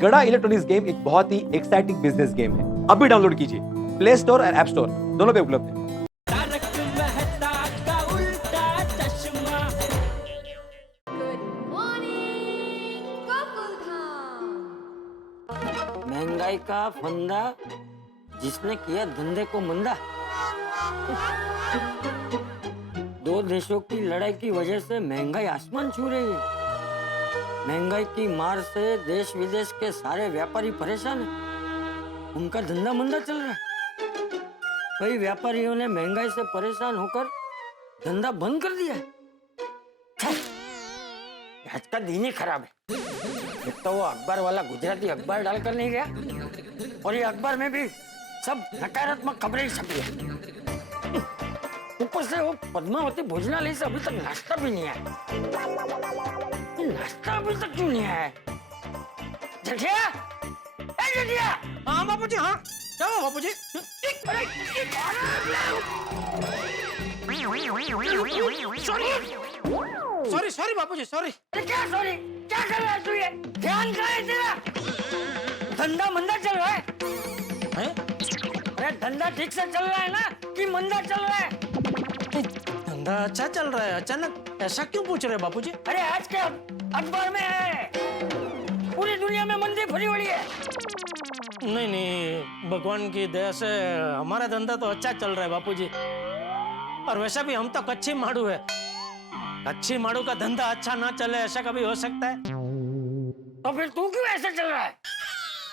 गड़ा electronics game एक बहुत ही एक्साइटिंग बिजनेस गेम है। अभी डाउनलोड कीजिए, प्ले स्टोर और ऐप स्टोर दोनों पे उपलब्ध है। Good morning Gokuldham. महंगाई का फंदा जिसने किया धंधे को मंदा। दो देशों की लड़ाई की वजह से महंगाई आसमान छू रही है। महंगाई की मार से देश विदेश के सारे व्यापारी परेशान हैं। उनका धंधा मंदा चल रहा है। कई व्यापारियों ने महंगाई से परेशान होकर धंधा बंद कर दिया है। आज का दिन ही खराब है। एक तो वो अखबार वाला गुजराती अखबार डालकर नहीं गया और ये अखबार में भी सब नकारात्मक खबरें ही छपी है। ऊपर से वो पद्मावती भोजनालय से अभी तक नाश्ता भी नहीं आया। ये नाश्ता अभी तक क्यों नहीं आया? जठिया, ए जठिया। हाँ बापूजी, हाँ क्या हुआ बापूजी? सॉरी सॉरी बापूजी, सॉरी। क्या सॉरी? क्या कर रहा है तू? ये ध्यान कहाँ है तेरा? धंधा मंदा चल रहा है। हैं? अरे धंधा ठीक से चल रहा है ना कि मंदा चल रहा है? धंधा अच्छा चल रहा है, अचानक ऐसा क्यों पूछ रहे बापूजी? अरे आज के अखबार में है पूरी दुनिया में मंदी भरी पड़ी है। नहीं नहीं, भगवान की दया से हमारा धंधा तो अच्छा चल रहा है बापूजी। और वैसा भी हम तो कच्ची माड़ू है। कच्ची माड़ू का धंधा अच्छा ना चले ऐसा कभी हो सकता है? तो फिर तू क्यों ऐसे चल रहा है?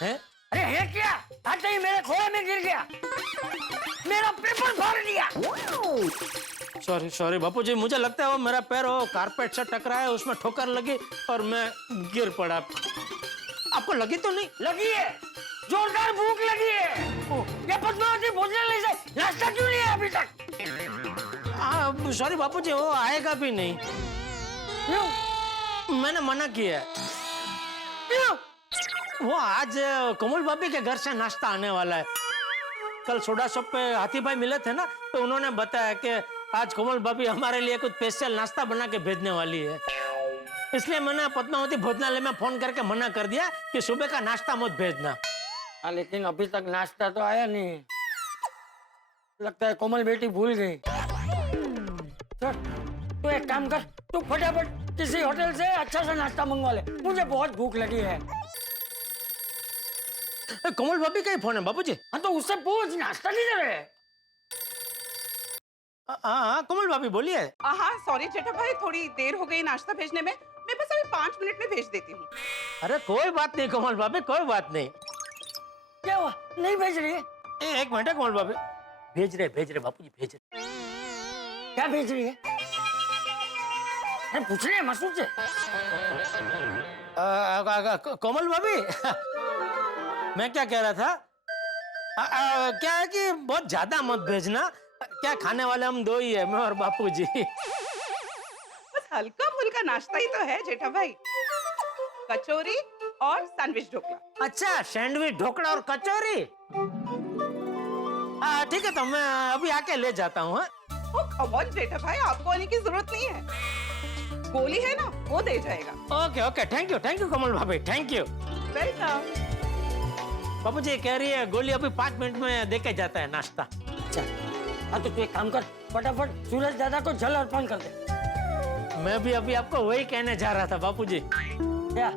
हैं? अरे है क्या? आते ही मेरे खोए में गिर गया, मेरा पेपर फाड़ दिया। सॉरी सॉरी बापूजी, मुझे लगता है वो मेरा पैर वो कारपेट से टकराया, उसमें ठोकर लगी और मैं गिर पड़ा। आपको लगी तो नहीं? लगी है, जोरदार भूख लगी है। ये पद्मावती भोजनालय से नाश्ता क्यों नहीं है अभी तक? सॉरी बापूजी, वो आएगा भी नहीं। क्यों? मैंने मना किया है। क्यों? वो आज कोमल भाभी के घर से नाश्ता आने वाला है। कल सोडा शॉप पे हाथी भाई मिले थे ना, तो उन्होंने बताया कि आज कोमल भाभी हमारे लिए कुछ स्पेशल नाश्ता बना के भेजने वाली है। इसलिए मैंने पद्मावती भोजनालय में फोन करके मना कर दिया कि सुबह का नाश्ता मत भेजना। लेकिन अभी तक नाश्ता तो आया नहीं। लगता है कोमल बेटी भूल गई। तू एक काम कर, तू फटाफट किसी होटल से अच्छा सा नाश्ता मंगवा ले, मुझे बहुत भूख लगी है। कोमल भाभी का ही फोन है बापूजी? हाँ तो उससे पूछ नाश्ता किधर है। हाँ कोमल भाभी बोलिए। हाँ सॉरी जेठा भाई, थोड़ी देर हो गई नाश्ता भेजने में। मैं बस अभी 5 मिनट में भेज देती हूँ। अरे कोई बात नहीं कोमल भाभी, कोई बात नहीं। क्या हुआ, नहीं भेज रही है? एक मिनट है कोमल भाभी, भेज रहे बापूजी, भेज रहे। क्या भेज रही है? पूछ रहे हैं मसूद से। कोमल भाभी मैं क्या कह रहा था, क्या है कि बहुत ज्यादा मत भेजना। क्या खाने वाले हम दो ही है, मैं और बापूजी। बस हल्का फुल्का नाश्ता ही तो है जेठा भाई। कचौरी और सैंडविच ढोकला। अच्छा, सैंडविच ढोकला और कचौरी। ठीक है, तो मैं अभी आके ले जाता हूँ। ओ कम ऑन जेठा भाई, आपको आने की जरूरत नहीं है। गोली है ना, वो दे जाएगा। ओके ओके, थैंक यू कोमल भाभी, थैंक यू। वेलकम। बापूजी कह रही है गोली अभी 5 मिनट में देके जाता है नाश्ता। चल, हाँ तो तू एक काम कर, फटाफट सूरज दादा को जल अर्पण कर दे। मैं भी अभी आपको वही कहने जा रहा था बापूजी। क्या?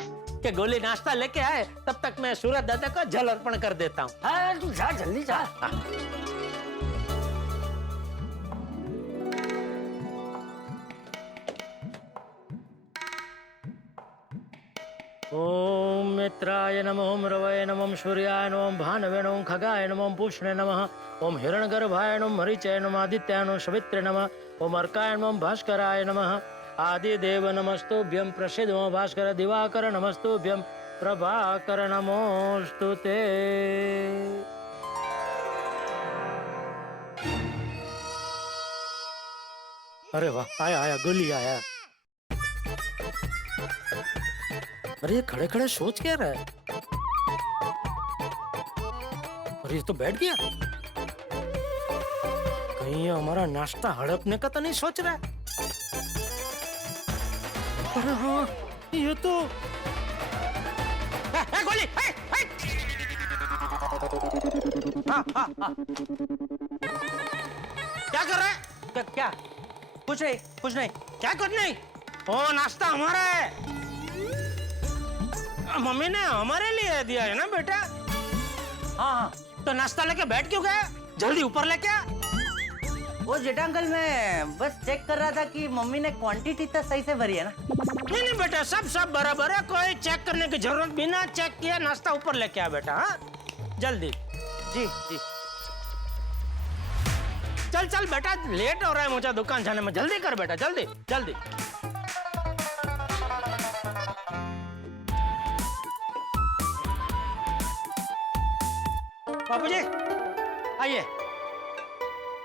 कि गोली नाश्ता लेके आए, तब तक मैं सूरज दादा को जल अर्पण कर देता हूँ। हाँ तू जा, जल्दी जा। ओम मित्राय नमः, ओम रवये नमः, ओम सूर्याय नमः, ओम भानवे नमः, ओम खगाय नमः, ओम पूष्णे नमः, ओम हिरण्यगर्भाय नमः, मरीचाय नमः, आदित्याय नमः, सवित्रे नमः, ओम अर्काय नमः, भास्कराय नमः, आदिदेव नमस्तुभ्यं, प्रसीद मम भास्कर, दिवाकर नमस्तुभ्यं, प्रभाकर नमोस्तुते। अरे वाह, आया गोली आया। अरे ये खड़े खड़े सोच क्या रहा है? अरे ये तो बैठ गया। कहीं ये हमारा नाश्ता हड़पने का तो नहीं सोच रहा है? अरे हाँ, ये तो गोली हाँ हाँ हाँ। क्या कर रहा है? क्या? कुछ नहीं। क्या कुछ नहीं? ओ नाश्ता हमारा है। मम्मी ने हमारे लिए दिया है ना बेटा। हाँ। तो नाश्ता लेके बैठ क्यों गया? जल्दी ऊपर लेके आ। वो जेठा अंकल, मैं बस चेक कर रहा था कि मम्मी ने क्वांटिटी तो सही से भरी है ना। नहीं बेटा, सब बराबर है। कोई चेक करने की जरूरत, बिना चेक किए नाश्ता ऊपर लेके आ बेटा। हाँ जल्दी। जी। चल बेटा, लेट हो रहा है मुझे दुकान जाने में। जल्दी कर बेटा, जल्दी। बाबूजी आइए,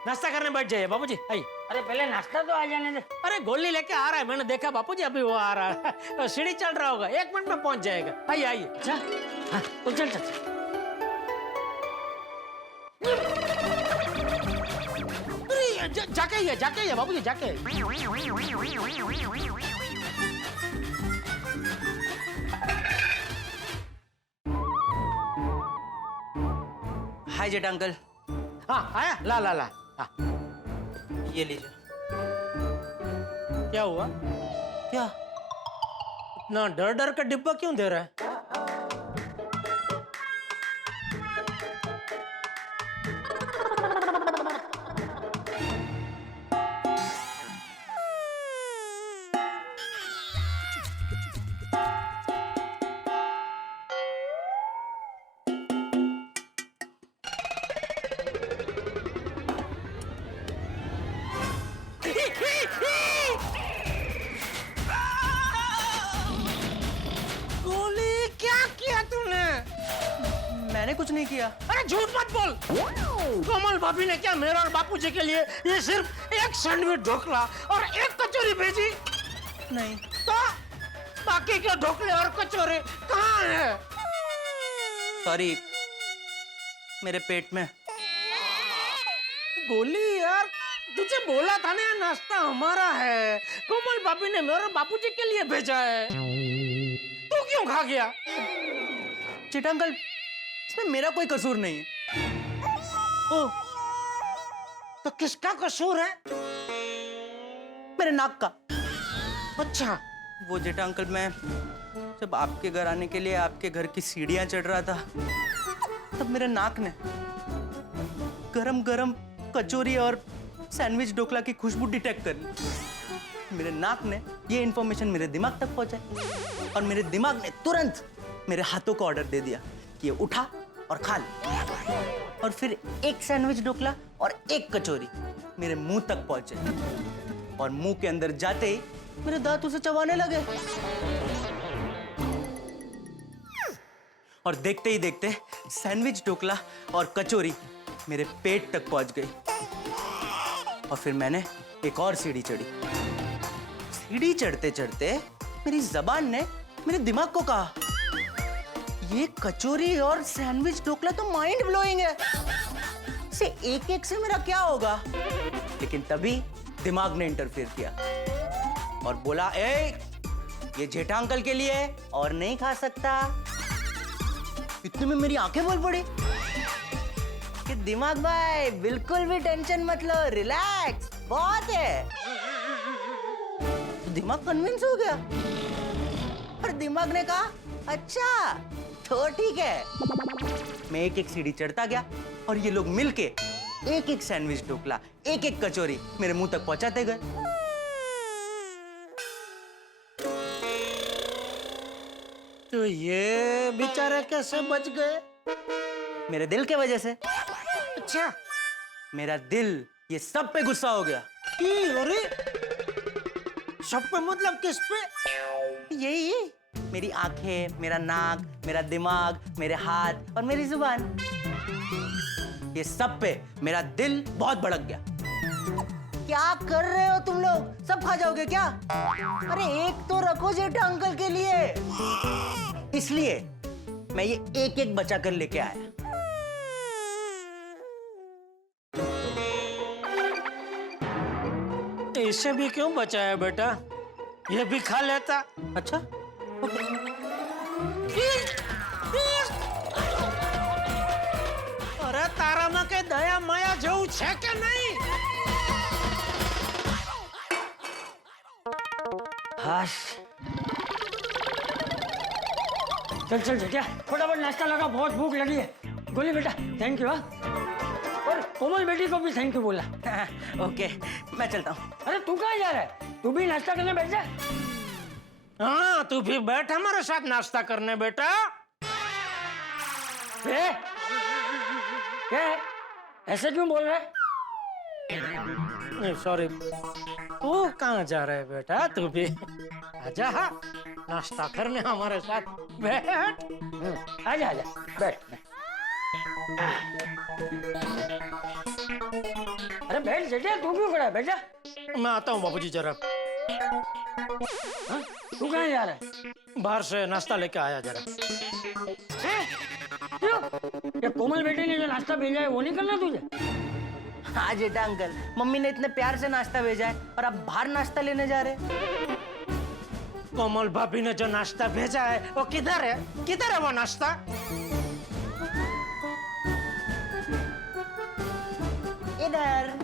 नाश्ता करने बैठ जाइए। बाबूजी आइए। अरे पहले नाश्ता तो आ जाने दे। अरे गोली लेके आ रहा है, मैंने देखा बापूजी अभी वो आ रहा है। तो सीढ़ी चल रहा होगा, 1 मिनट में पहुंच जाएगा। आइए। अच्छा हाँ, तो चल। जाके आइए बाबूजी, जाके आइए। हाय जेठा अंकल। हाँ आया, ला। हाँ। ये लीजिए। क्या हुआ? क्या? इतना डर का डिब्बा क्यों दे रहा है? गोली, क्या किया तूने? मैंने कुछ नहीं किया। अरे झूठ मत बोल। कोमल भाभी ने क्या मेरे और बापूजी के लिए ये सिर्फ एक सैंडविच ढोकला और एक कचौरी भेजी? नहीं। तो बाकी के ढोकले और कचौरे कहाँ हैं? सॉरी, मेरे पेट में। गोली यार, तुझे बोला था ना नाश्ता हमारा है। कोमल भाभी ने मेरे और बापूजी के लिए भेजा है। तू क्यों खा गया? जेठा अंकल, इसमें मेरा कोई कसूर नहीं है। ओ, तो किसका कसूर है? मेरे नाक का। अच्छा। वो जेठा अंकल, मैं जब आपके घर आने के लिए आपके घर की सीढ़ियां चढ़ रहा था, तब मेरे नाक ने गरम गरम कचौरी और सैंडविच ढोकला की खुशबू डिटेक्ट कर ली। मेरे नाक ने ये इंफॉर्मेशन मेरे दिमाग तक पहुंचाई और मेरे दिमाग ने तुरंत मेरे हाथों को ऑर्डर दे दिया कि ये उठा और खा ले। और फिर एक सैंडविच ढोकला और एक कचौरी मेरे मुंह तक पहुंचे और मुंह के अंदर जाते ही मेरे दांत उसे चबाने लगे। और देखते ही देखते सैंडविच ढोकला और कचौरी मेरे पेट तक पहुंच गई। और फिर मैंने एक और सीढ़ी चढ़ी। सीढ़ी चढ़ते चढ़ते मेरी जबान ने मेरे दिमाग को कहा, ये कचौरी और सैंडविच ढोकला तो माइंड ब्लोइंग है, से एक से मेरा क्या होगा? लेकिन तभी दिमाग ने इंटरफेयर किया और बोला, ये जेठा अंकल के लिए और नहीं खा सकता। इतने में मेरी आंखें बोल पड़ी कि दिमाग भाई बिल्कुल भी टेंशन मत लो, रिलैक्स, बहुत है। तो दिमाग कन्विंस हो गया और दिमाग ने कहा, अच्छा तो ठीक है। मैं एक एक सीढ़ी चढ़ता गया और ये लोग मिलके एक एक सैंडविच ढोकला, एक एक कचौरी मेरे मुंह तक पहुंचाते गए। तो ये बेचारे कैसे बच गए? मेरे दिल के वजह से। अच्छा। मेरा दिल ये सब पे गुस्सा हो गया। अरे सब पे मतलब किस पे? यही मेरी आंखें, मेरा नाक, मेरा दिमाग, मेरे हाथ और मेरी जुबान, ये सब पे मेरा दिल बहुत भड़क गया। क्या कर रहे हो तुम लोग? सब खा जाओगे क्या? अरे एक तो रखो जेठा अंकल के लिए। इसलिए मैं ये एक एक बचा कर लेके आया। इसे भी क्यों बचाया बेटा? ये भी खा लेता। अच्छा, कुछ है क्या नहीं? हाश चल चल बेटा फटाफट नाश्ता लगा, बहुत भूख लगी है। गोली बेटा थैंक यू। और कोमल बेटी को भी थैंक यू बोला। ओके, मैं चलता हूँ। अरे तू कहाँ जा रहा है? तू भी नाश्ता करने बैठ जा। हाँ, तू भी बैठ हमारे साथ नाश्ता करने बेटा। क्या है? ऐसे क्यों बोल रहा है? नहीं सॉरी, तू कहाँ जा रहा है बेटा? तू भी आजा नाश्ता करने हमारे साथ बैठ। आजा आजा बैठ। अरे बैठ जा, तू क्यों खड़ा है? बैठ जा। मैं आता हूँ बाबूजी जरा। हाँ? तू कहाँ जा रहा है? बाहर से नाश्ता लेके आया जरा। हैं? क्यों? ये कोमल बेटी ने जो नाश्ता भेजा है वो नहीं करना तुझे? हाँ जेठा अंकल, मम्मी ने इतने प्यार से नाश्ता भेजा है और आप बाहर नाश्ता लेने जा रहे हैं। कोमल भाभी ने जो नाश्ता भेजा है वो किधर है? किधर है वो नाश्ता? इधर।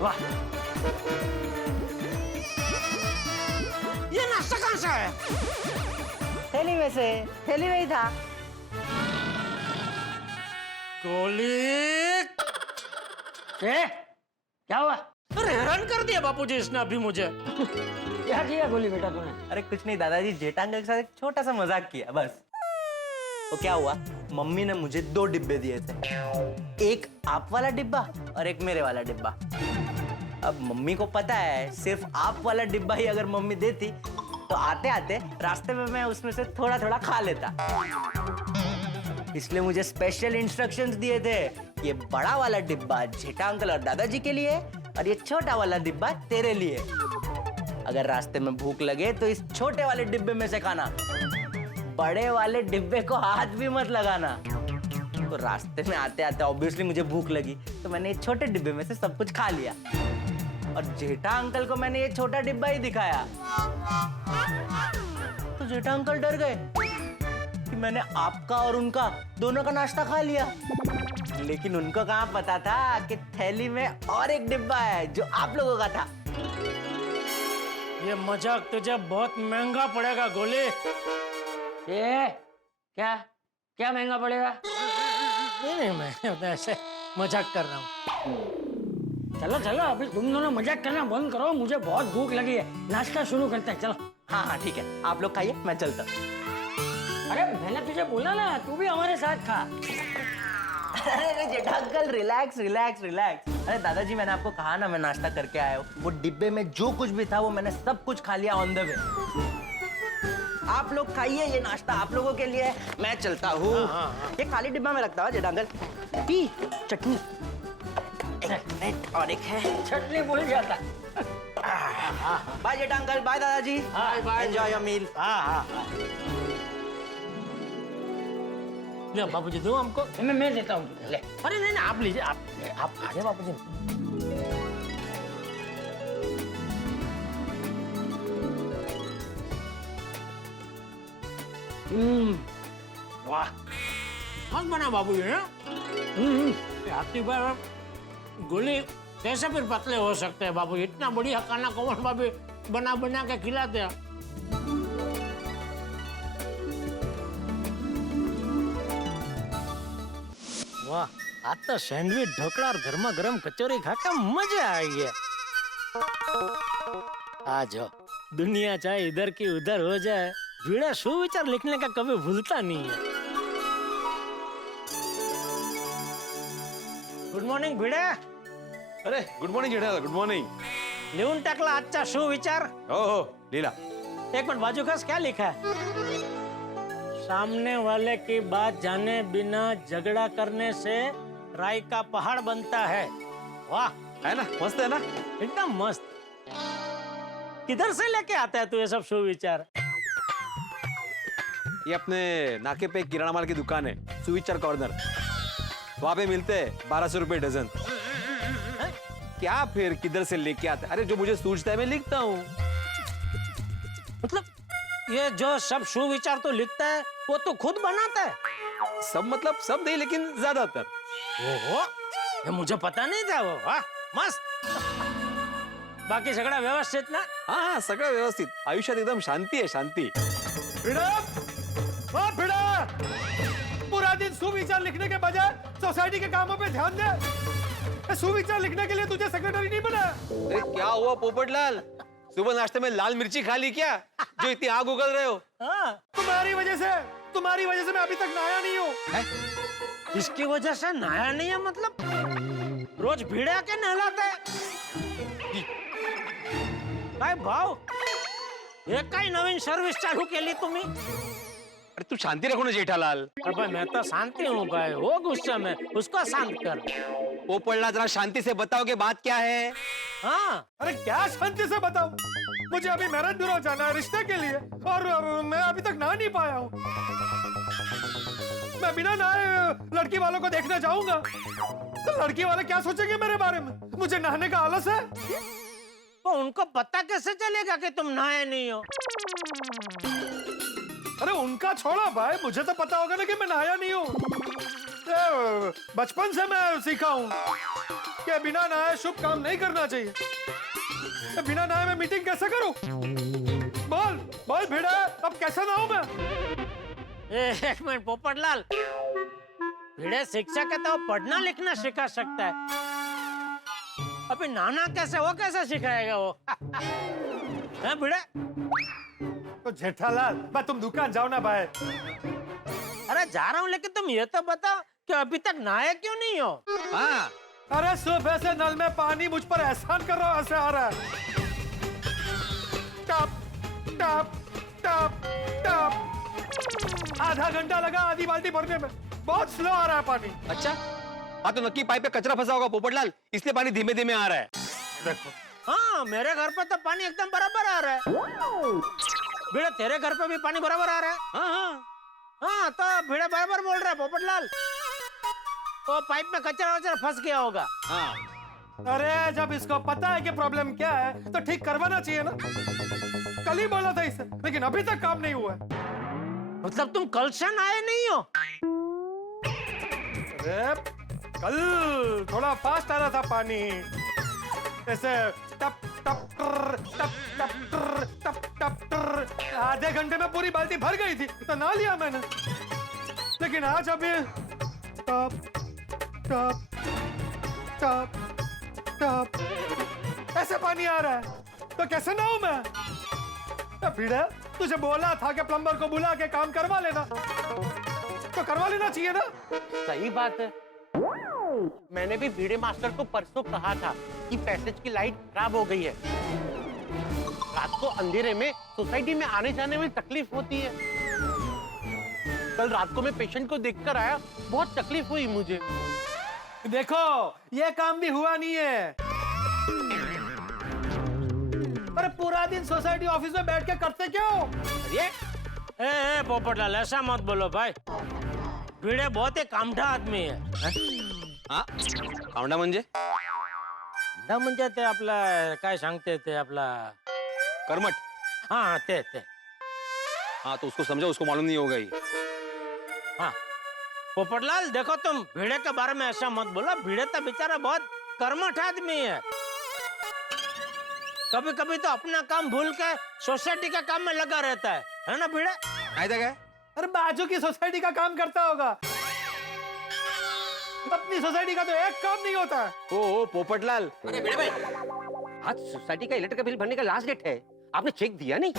वाह ये नाश्ता कहाँ से है? थैली में से, थैली में ही था। गोली, क्या हुआ? अरे हैरान कर दिया बापूजी इसने अभी मुझे। क्या किया गोली बेटा तूने? अरे कुछ नहीं दादाजी, जेठा अंकल के साथ एक छोटा सा मजाक किया बस। तो क्या हुआ, मम्मी ने मुझे 2 डिब्बे दिए थे, एक आप वाला डिब्बा और एक मेरे वाला डिब्बा। अब मम्मी को पता है सिर्फ आप वाला डिब्बा ही अगर मम्मी देती तो आते आते रास्ते में मैं उसमें से थोड़ा थोड़ा खा लेता। इसलिए मुझे स्पेशल इंस्ट्रक्शंस दिए थे, ये बड़ा वाला डिब्बा जेठा अंकल और दादाजी के लिए और ये छोटा वाला डिब्बा तेरे लिए। अगर रास्ते में भूख लगे तो इस छोटे वाले डिब्बे में से खाना, बड़े वाले डिब्बे को हाथ भी मत लगाना। तो रास्ते में आते आते ऑब्वियसली मुझे भूख लगी तो मैंने ये छोटे डिब्बे में से सब कुछ खा लिया और जेठा अंकल को मैंने ये छोटा डिब्बा ही दिखाया। तो जेठा अंकल डर गए कि मैंने आपका और उनका दोनों का नाश्ता खा लिया। लेकिन उनको कहाँ पता था कि थैली में और एक डिब्बा है जो आप लोगों का था। ये मजाक तुझे बहुत महंगा पड़ेगा गोली। क्या क्या महंगा पड़ेगा? नहीं, मैं ऐसे मजाक कर रहा हूँ। चलो चलो अभी तुम दोनों मजाक करना बंद करो, मुझे बहुत भूख लगी है, नाश्ता शुरू करते हैं। चलो। हाँ हाँ ठीक है, आप लोग खाइए, मैं चलता। अरे मैंने तुझे बोला ना तू भी हमारे साथ खा। अरे जेठा अंकल रिलैक्स रिलैक्स रिलैक्स। अरे दादाजी मैंने आपको कहा ना मैं नाश्ता करके आया हूँ, वो डिब्बे में जो कुछ भी था वो मैंने सब कुछ खा लिया ऑन द वे। आप लोग खाइए, ये नाश्ता आप लोगों के लिए, मैं चलता हूँ। ये खाली डिब्बा में रखता हूँ जेठा अंकल। चटनी और एक है, चटनी भूल जाता। बाय जेठा अंकल, बाय दादाजी, बाय एंजॉय योर मील। बाबूजी दो हमको। मैं देता हूँ। ले अरे नहीं नहीं, आप लीजिए, आप खा जाए बाबूजी। वाह मस्त बना बाबूजी ना। आपकी बार गोली कैसे फिर पतले हो सकते हैं बाबू? इतना बढ़िया खाना कौन बाबू बना बना के खिलाते हैं। वाह, आज तो सैंडविच ढोकला और गर्मा गर्म कचौरी खा के मजा आ गया। आ जाओ, दुनिया चाहे इधर की उधर हो जाए, भिड़ा सुविचार लिखने का कभी भूलता नहीं है। गुड मॉर्निंग भिड़े। अरे गुड मॉर्निंग जेठा, गुड मॉर्निंग। लिहून टाकला आजचा सुविचार? हो लीला। एक मिनट, बाजू का क्या लिखा है? सामने वाले की बात जाने बिना झगड़ा करने से राई का पहाड़ बनता है। वाह, है ना, मस्त है ना? एकदम मस्त। किधर से लेके आता है तू ये सब सुविचार? ये अपने नाके पे एक किराना माल की दुकान है, सुविचार कॉर्नर, वहां पे मिलते हैं 1200 रुपए डजन। क्या फिर किधर से लेके आता? अरे जो मुझे सूझता है मैं लिखता हूँ। मतलब ये जो सब सुविचार तो लिखता है वो तो खुद बनाता है। सब मतलब सब नहीं, लेकिन ज्यादातर। ओहो, ये मुझे पता नहीं था वो। हाँ, मस्त। बाकी सगळं व्यवस्थित ना? हाँ हाँ, सगळं व्यवस्थित। आयुष्यात एकदम शांती है, शांती। पूरा दिन सुविचार लिखने के बजाय सोसाइटी के कामों पे ध्यान दे। सुविचार लिखने के लिए तुझे सेक्रेटरी नहीं बनाया। अरे क्या हुआ पोपटलाल, सुबह नाश्ते में लाल मिर्ची खा ली क्या, जो इतनी आग उगल रहे हो? हाँ। तुम्हारी वजह से मैं अभी तक नहाया नहीं हूँ। इसकी वजह से नहाया नहीं है मतलब? रोज भिड़े के नहलाता है काय भाव? हे काय नवीन सर्विस चालू केली तुम्ही? अरे तू शांति रखो ना जेठालाल। अबे मैं तो शांति हूँ भाई, वो गुस्सा में, उसको शांत कर। पोपटलाल जरा शांति से बताओ कि बात क्या है। हाँ, अरे क्या शांति से बताऊं? मुझे अभी मैरिज ब्यूरो जाना है रिश्ते के लिए, और मैं अभी तक नहा नहीं पाया हूँ। मैं बिना नहाए लड़की वालों को देखने जाऊंगा तो लड़की वाले क्या सोचेंगे मेरे बारे में? मुझे नहाने का आलस है। तो उनको पता कैसे चलेगा कि तुम नहाए नहीं हो? अरे उनका छोड़ो भाई, मुझे तो पता होगा ना कि मैं नहाया नहीं हूँ। बचपन से मैं सीखा हूँ कि बिना नहाए शुभ काम नहीं करना चाहिए। बिना नहाए मैं मीटिंग कैसे करूँ? बोल बोल भिड़े, अब कैसे नहाऊं मैं? एक मिनट पोपटलाल, भिड़े शिक्षक है तो पढ़ना लिखना सिखा सकता है, अभी नहाना कैसे, वो कैसे सिखाएगा वो? है भिड़े? तो जेठालाल, मैं तुम दुकान जाओ ना भाई। अरे जा रहा हूँ, लेकिन तुम ये तो बताओ कि अभी तक नहाए क्यों नहीं हो? हाँ, अरे सुबह से नल में पानी मुझ पर एहसान कर रहा हूँ, ऐसे आ रहा है। टप टप टप टप। आधा घंटा लगा आधी बाल्टी भरने में, बहुत स्लो आ रहा है पानी। अच्छा, हाँ तो नक्की पाइप पे कचरा फंसा होगा पोपटलाल, इसलिए पानी धीमे धीमे आ रहा है। देखो, हाँ, मेरे घर पर तो पानी एकदम बराबर आ रहा है। भिड़े तेरे घर पे भी पानी बराबर आ रहा है? हाँ हाँ हाँ, तो भिड़े बराबर बोल रहा है पोपटलाल। तो पाइप में कचरा वचरा फंस गया होगा। हाँ। अरे जब इसको पता है कि प्रॉब्लम क्या है तो ठीक करवाना चाहिए ना। कल ही बोला था इसे, लेकिन अभी तक काम नहीं हुआ है। मतलब तुम कल से नहाए नहीं हो? अरे कल थोड़ा फास्ट आ रहा था पानी, ऐसे टप टप टर, टप टप टर, टप टप टर। आधे घंटे में पूरी बाल्टी भर गई थी तो नहा लिया मैंने। लेकिन आज अभी टप टप टप टप ऐसे पानी आ रहा है, तो कैसे नहाऊं मैं? भिड़े, तुझे बोला था कि प्लम्बर को बुला के काम करवा लेना, तो करवा लेना चाहिए ना। सही बात है। मैंने भी भिड़े मास्टर को परसों कहा था कि पैसेज की लाइट खराब हो गई है। रात को अंधेरे में सोसाइटी में आने जाने में तकलीफ होती है। कल रात को मैं पेशेंट को देखकर आया, बहुत तकलीफ हुई मुझे। देखो, ये काम भी हुआ नहीं है। अरे पूरा दिन सोसाइटी ऑफिस में बैठ के करते क्यों? ये ए पोपटलाल, ऐसा मत बोलो भाई। भिड़े बहुत ही कामठा आदमी है। हाँ, कावडा म्हणजे? कामठा म्हणजे ते आपला काय सांगते ते आपला कर्मठ। हाँ ते हाँ तो उसको समझो, उसको मालूम नहीं होगा ही। हाँ पोपटलाल, देखो तुम भिड़े के बारे में ऐसा मत बोलो। भिड़े तो बेचारा बहुत कर्मठ आदमी है। कभी कभी तो अपना काम भूल के सोसाइटी के काम में लगा रहता है ना भिड़े? क्या? अरे बाजू की सोसाइटी का काम करता होगा, अपनी सोसाइटी का तो एक काम नहीं होता। ओ पोपटलाल, अरे भिड़े भाई, आज सोसाइटी का इलेक्ट्रिक बिल भरने का लास्ट डेट है, आपने चेक दिया नहीं?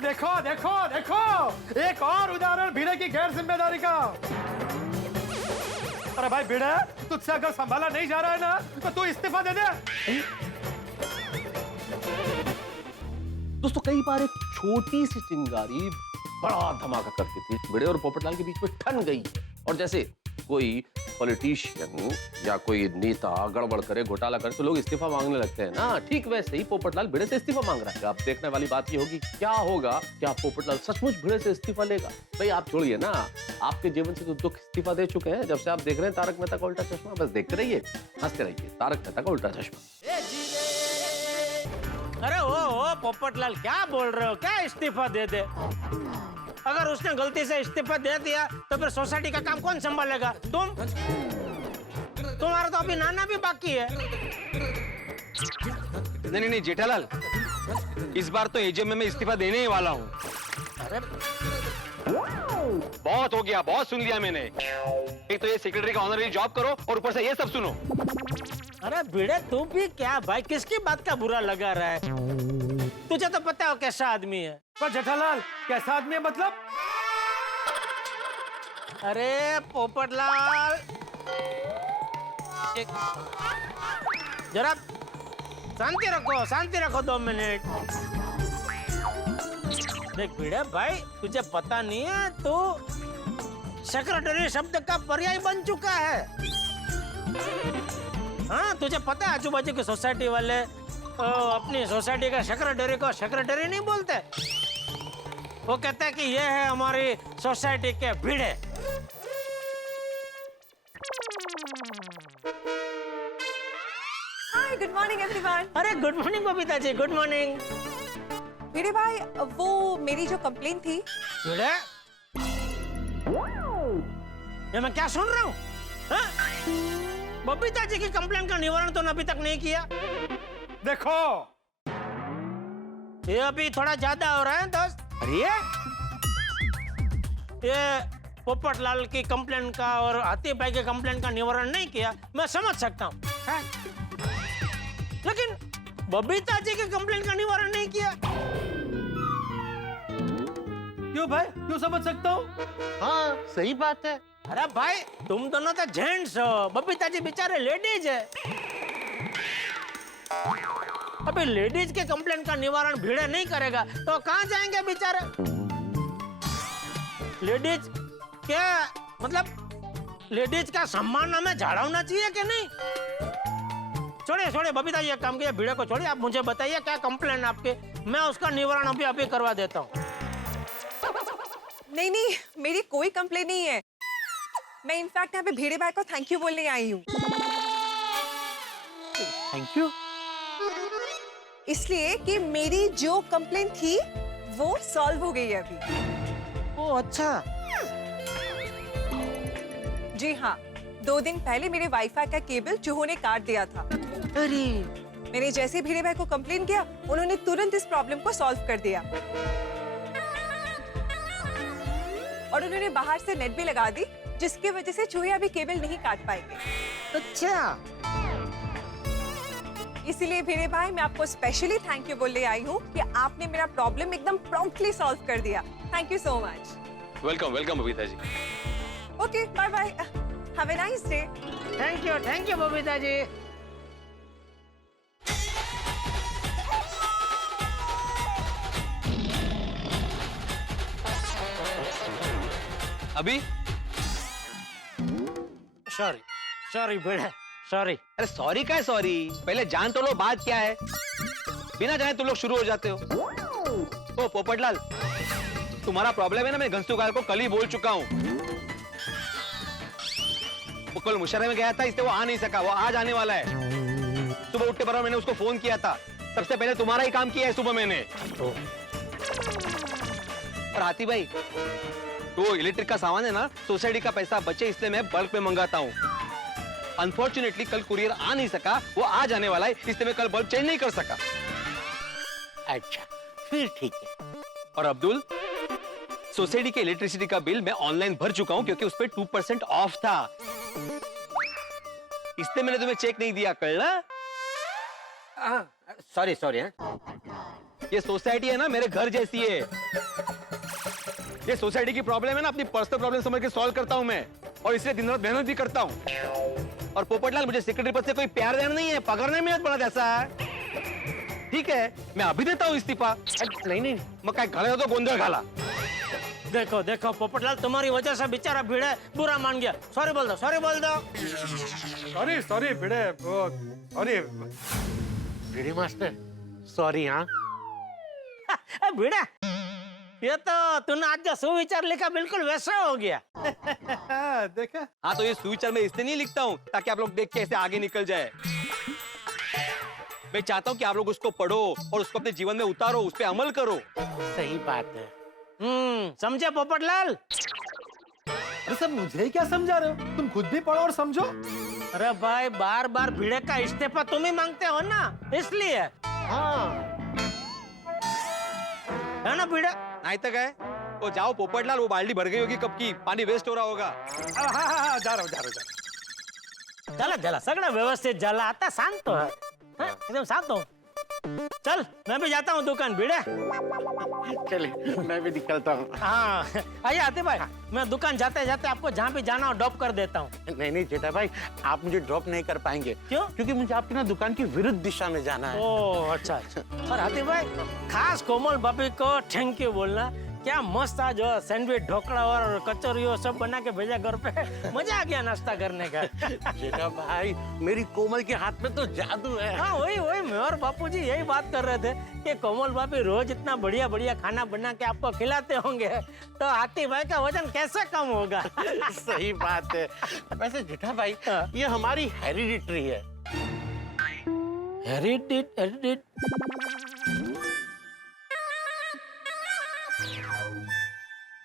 देखो देखो देखो, एक और उदाहरण भिड़े की गैर जिम्मेदारी का। अरे भाई भिड़े, तुझसे अगर संभाला नहीं जा रहा है ना तो तू इस्तीफा दे दे। दोस्तों, कई बार एक छोटी सी चिंगारी बड़ा धमाका करती थी। भिड़े और पोपटलाल के बीच में ठन गई, और जैसे कोई पॉलिटिशियन या कोई नेता गड़बड़ करे, घोटाला करे, तो लोग इस्तीफा मांगने लगते हैं ना। ठीक वैसे ही पोपटलाल भिड़े से इस्तीफा मांग रहा है। अब देखने वाली बात ये होगी क्या होगा। क्या पोपटलाल सचमुच भिड़े से इस्तीफा लेगा? भाई आप छोड़िए ना, आपके जीवन से तो दुख इस्तीफा दे चुके हैं। जब से आप देख रहे हैं तारक मेहता का उल्टा चश्मा, बस देखते रहिए, हंसते रहिए। तारक मेहता का उल्टा चश्मा। अरे ओ पोपटलाल, क्या बोल रहे हो? क्या इस्तीफा दे दे? अगर उसने गलती से इस्तीफा दे दिया तो फिर सोसाइटी का काम कौन संभालेगा? तुम्हारा तो अभी नाना भी बाकी है। नहीं नहीं जेठालाल, इस बार तो एजीएम में मैं इस्तीफा देने ही वाला हूँ। अरे बहुत हो गया, बहुत सुन लिया मैंने। एक तो ये सेक्रेटरी का ऑनररी जॉब करो और ऊपर से ये सब सुनो। अरे भिड़े, तू भी क्या भाई, किसकी बात का बुरा लगा रहा है? तुझे तो पता हो कैसा आदमी है। पर जेठालाल कैसा आदमी है मतलब? अरे पोपटलाल, जरा शांति रखो 2 मिनट। देख भिड़े भाई, तुझे पता नहीं है, तू सेक्रेटरी शब्द का पर्याय बन चुका है। हाँ, तुझे पता है आजू बाजू की सोसाइटी वाले अपनी सोसाइटी का सेक्रेटरी को सेक्रेटरी नहीं बोलते। वो कहते हैं कि ये है हमारी सोसाइटी के भिड़े। हाय, गुड मॉर्निंग एवरीवन। अरे good morning Babita ji, good morning. भिड़े भाई, वो मेरी जो कंप्लेंट थी। भिड़े, ये मैं क्या सुन रहा हूँ? बबीता जी की कंप्लेंट का निवारण तो अभी तक नहीं किया। देखो, ये अभी थोड़ा ज्यादा हो रहा है दोस्त। अरे ये पोपटलाल की कंप्लेंट का और हाथी भाई के कंप्लेंट का निवारण नहीं किया, मैं समझ सकता हूँ, लेकिन बबीता जी की कंप्लेंट का निवारण नहीं किया। क्यों भाई, क्यों समझ सकता हूँ? हाँ सही बात है। अरे भाई, तुम दोनों तो जेंट्स हो, बबीता जी बेचारे लेडीज है। अभी लेडीज के कंप्लेंट का निवारण भिड़े नहीं करेगा तो कहाँ जाएंगे बेचारे? लेडीज क्या मतलब, लेडीज का सम्मान हमें झाड़ाना चाहिए कि नहीं? छोड़िए बबीता जी, एक काम किया, भिड़े को छोड़िए, आप मुझे बताइए क्या कंप्लेंट आपके, मैं उसका निवारण अभी करवा देता हूँ। नहीं, मेरी कोई कंप्लेंट नहीं है। मैं इनफैक्ट यहाँ पे भिड़े भाई को थैंक यू बोलने आई हूँ। Thank you? इसलिए कि मेरी जो कंप्लेंट थी वो सॉल्व हो गई है अभी। ओ अच्छा। जी हाँ, 2 दिन पहले मेरे वाईफाई का केबल चूहों ने काट दिया था। अरे, मैंने जैसे ही भिड़े भाई को कंप्लेन किया, उन्होंने तुरंत इस प्रॉब्लम को सॉल्व कर दिया और उन्होंने बाहर से नेट भी लगा दी, जिसकी वजह से चूहे अभी केबल नहीं काट पाएंगे। अच्छा। इसीलिए भिड़े भाई, मैं आपको स्पेशली थैंक यू बोलने आई हूँ कि आपने मेरा प्रॉब्लम एकदम प्रॉम्प्टली सॉल्व कर दिया। Thank you so much. Welcome welcome Babita ji. Okay, bye bye, have a nice day. Thank you Babita ji. अभी सॉरी भिड़े, सॉरी। अरे सॉरी का है सॉरी, पहले जान तो लो बात क्या है। बिना जाने तुम लोग शुरू हो जाते हो। ओ पोपटलाल, तुम्हारा प्रॉब्लम है ना, मैं घंसू गाल को कल ही बोल चुका हूँ। वो कल मुशर्रफ में गया था, इसलिए वो आ नहीं सका, वो आज आने वाला है। सुबह उठ के बराबर मैंने उसको फोन किया था, सबसे पहले तुम्हारा ही काम किया है सुबह मैंने। और हाथी भाई, वो इलेक्ट्रिक का सामान है ना, सोसाइटी का पैसा बचे इसलिए मैं बल्क में मंगाता हूँ। अनफॉर्चुनेटली कल कुरियर आ नहीं सका, वो आज आने वाला है, इसलिए मैं कल बल्ब चेंज नहीं कर सका। अच्छा, फिर ठीक है। और अब्दुल, सोसाइटी के इलेक्ट्रिसिटी का बिल मैं ऑनलाइन भर चुका हूं क्योंकि उस पे 2% ऑफ था, इसलिए मैंने तुम्हें चेक नहीं दिया। कल ना, सॉरी ये सोसाइटी है ना मेरे घर जैसी है। ये सोसाइटी की प्रॉब्लम है ना, अपनी पर्सनल प्रॉब्लम समझ के सॉल्व करता हूं मैं, और इसलिए दिन रात मेहनत भी करता हूं। और पोपटलाल, मुझे सेक्रेटरी पद से कोई प्यार देना नहीं है, पगार नहीं मेहनत पड़ा ऐसा है। ठीक है, मैं अभी देता हूं इस्तीफा। नहीं, मैं काय घाले तो गोंधळ घाला। देखो पोपटलाल, तुम्हारी वजह से बेचारा भिड़े बुरा मान गया। सॉरी बोल दो। Sorry Bhide, sorry. भिड़े मास्टर, सॉरी। हाँ भिड़े, ये तो तूने आज जो सुविचार लिखा बिल्कुल वैसा हो गया। देखा? हाँ, तो ये सुविचार मैं इसलिए नहीं लिखता हूँ ताकि आप लोग देख के ऐसे आगे निकल जाए। मैं चाहता हूँ कि आप लोग उसको पढ़ो और उसको अपने जीवन में उतारो, उस पर अमल करो। सही बात है। समझे पोपटलाल? अरे सब मुझे ही क्या समझा रहे हो, तुम खुद भी पढ़ो और समझो। अरे भाई बार बार भिड़े का इस्तीफा तुम ही मांगते हो ना, इसलिए। हाँ है ना भिड़े? नहीं तक है तो जाओ पोपटलाल, वो बाल्टी भर गई होगी कब की, पानी वेस्ट हो रहा होगा। हाँ जा रहा हूँ। झाला झाला सगळं व्यवस्थित झालं, आता शांत है, एकदम शांत हो। चल मैं भी जाता हूँ दुकान भिड़े। चलिए मैं भी निकलता हूँ। हाँ आइए आते भाई, मैं दुकान जाते जाते आपको जहाँ भी जाना हो ड्रॉप कर देता हूँ। नहीं जेठा भाई, आप मुझे ड्रॉप नहीं कर पाएंगे। क्यों? क्योंकि मुझे आपकी ना दुकान की विरुद्ध दिशा में जाना है। ओह अच्छा अच्छा। और हाथी भाई खास कोमल भाभी को थैंक यू बोलना, क्या मस्त आज सैंडविच ढोकड़ा और कचौरी सब बना के भेजा घर पे, मजा आ गया नाश्ता करने का। जेठा भाई मेरी कोमल के हाथ में तो जादू है। हाँ वही मैं और बापूजी यही बात कर रहे थे कि कोमल भाभी रोज इतना बढ़िया बढ़िया खाना बना के आपको खिलाते होंगे तो हाथी भाई का वजन कैसे कम होगा। सही बात है। वैसे जेठा भाई ये हमारी हेरिडिटरी है। हेरिडिट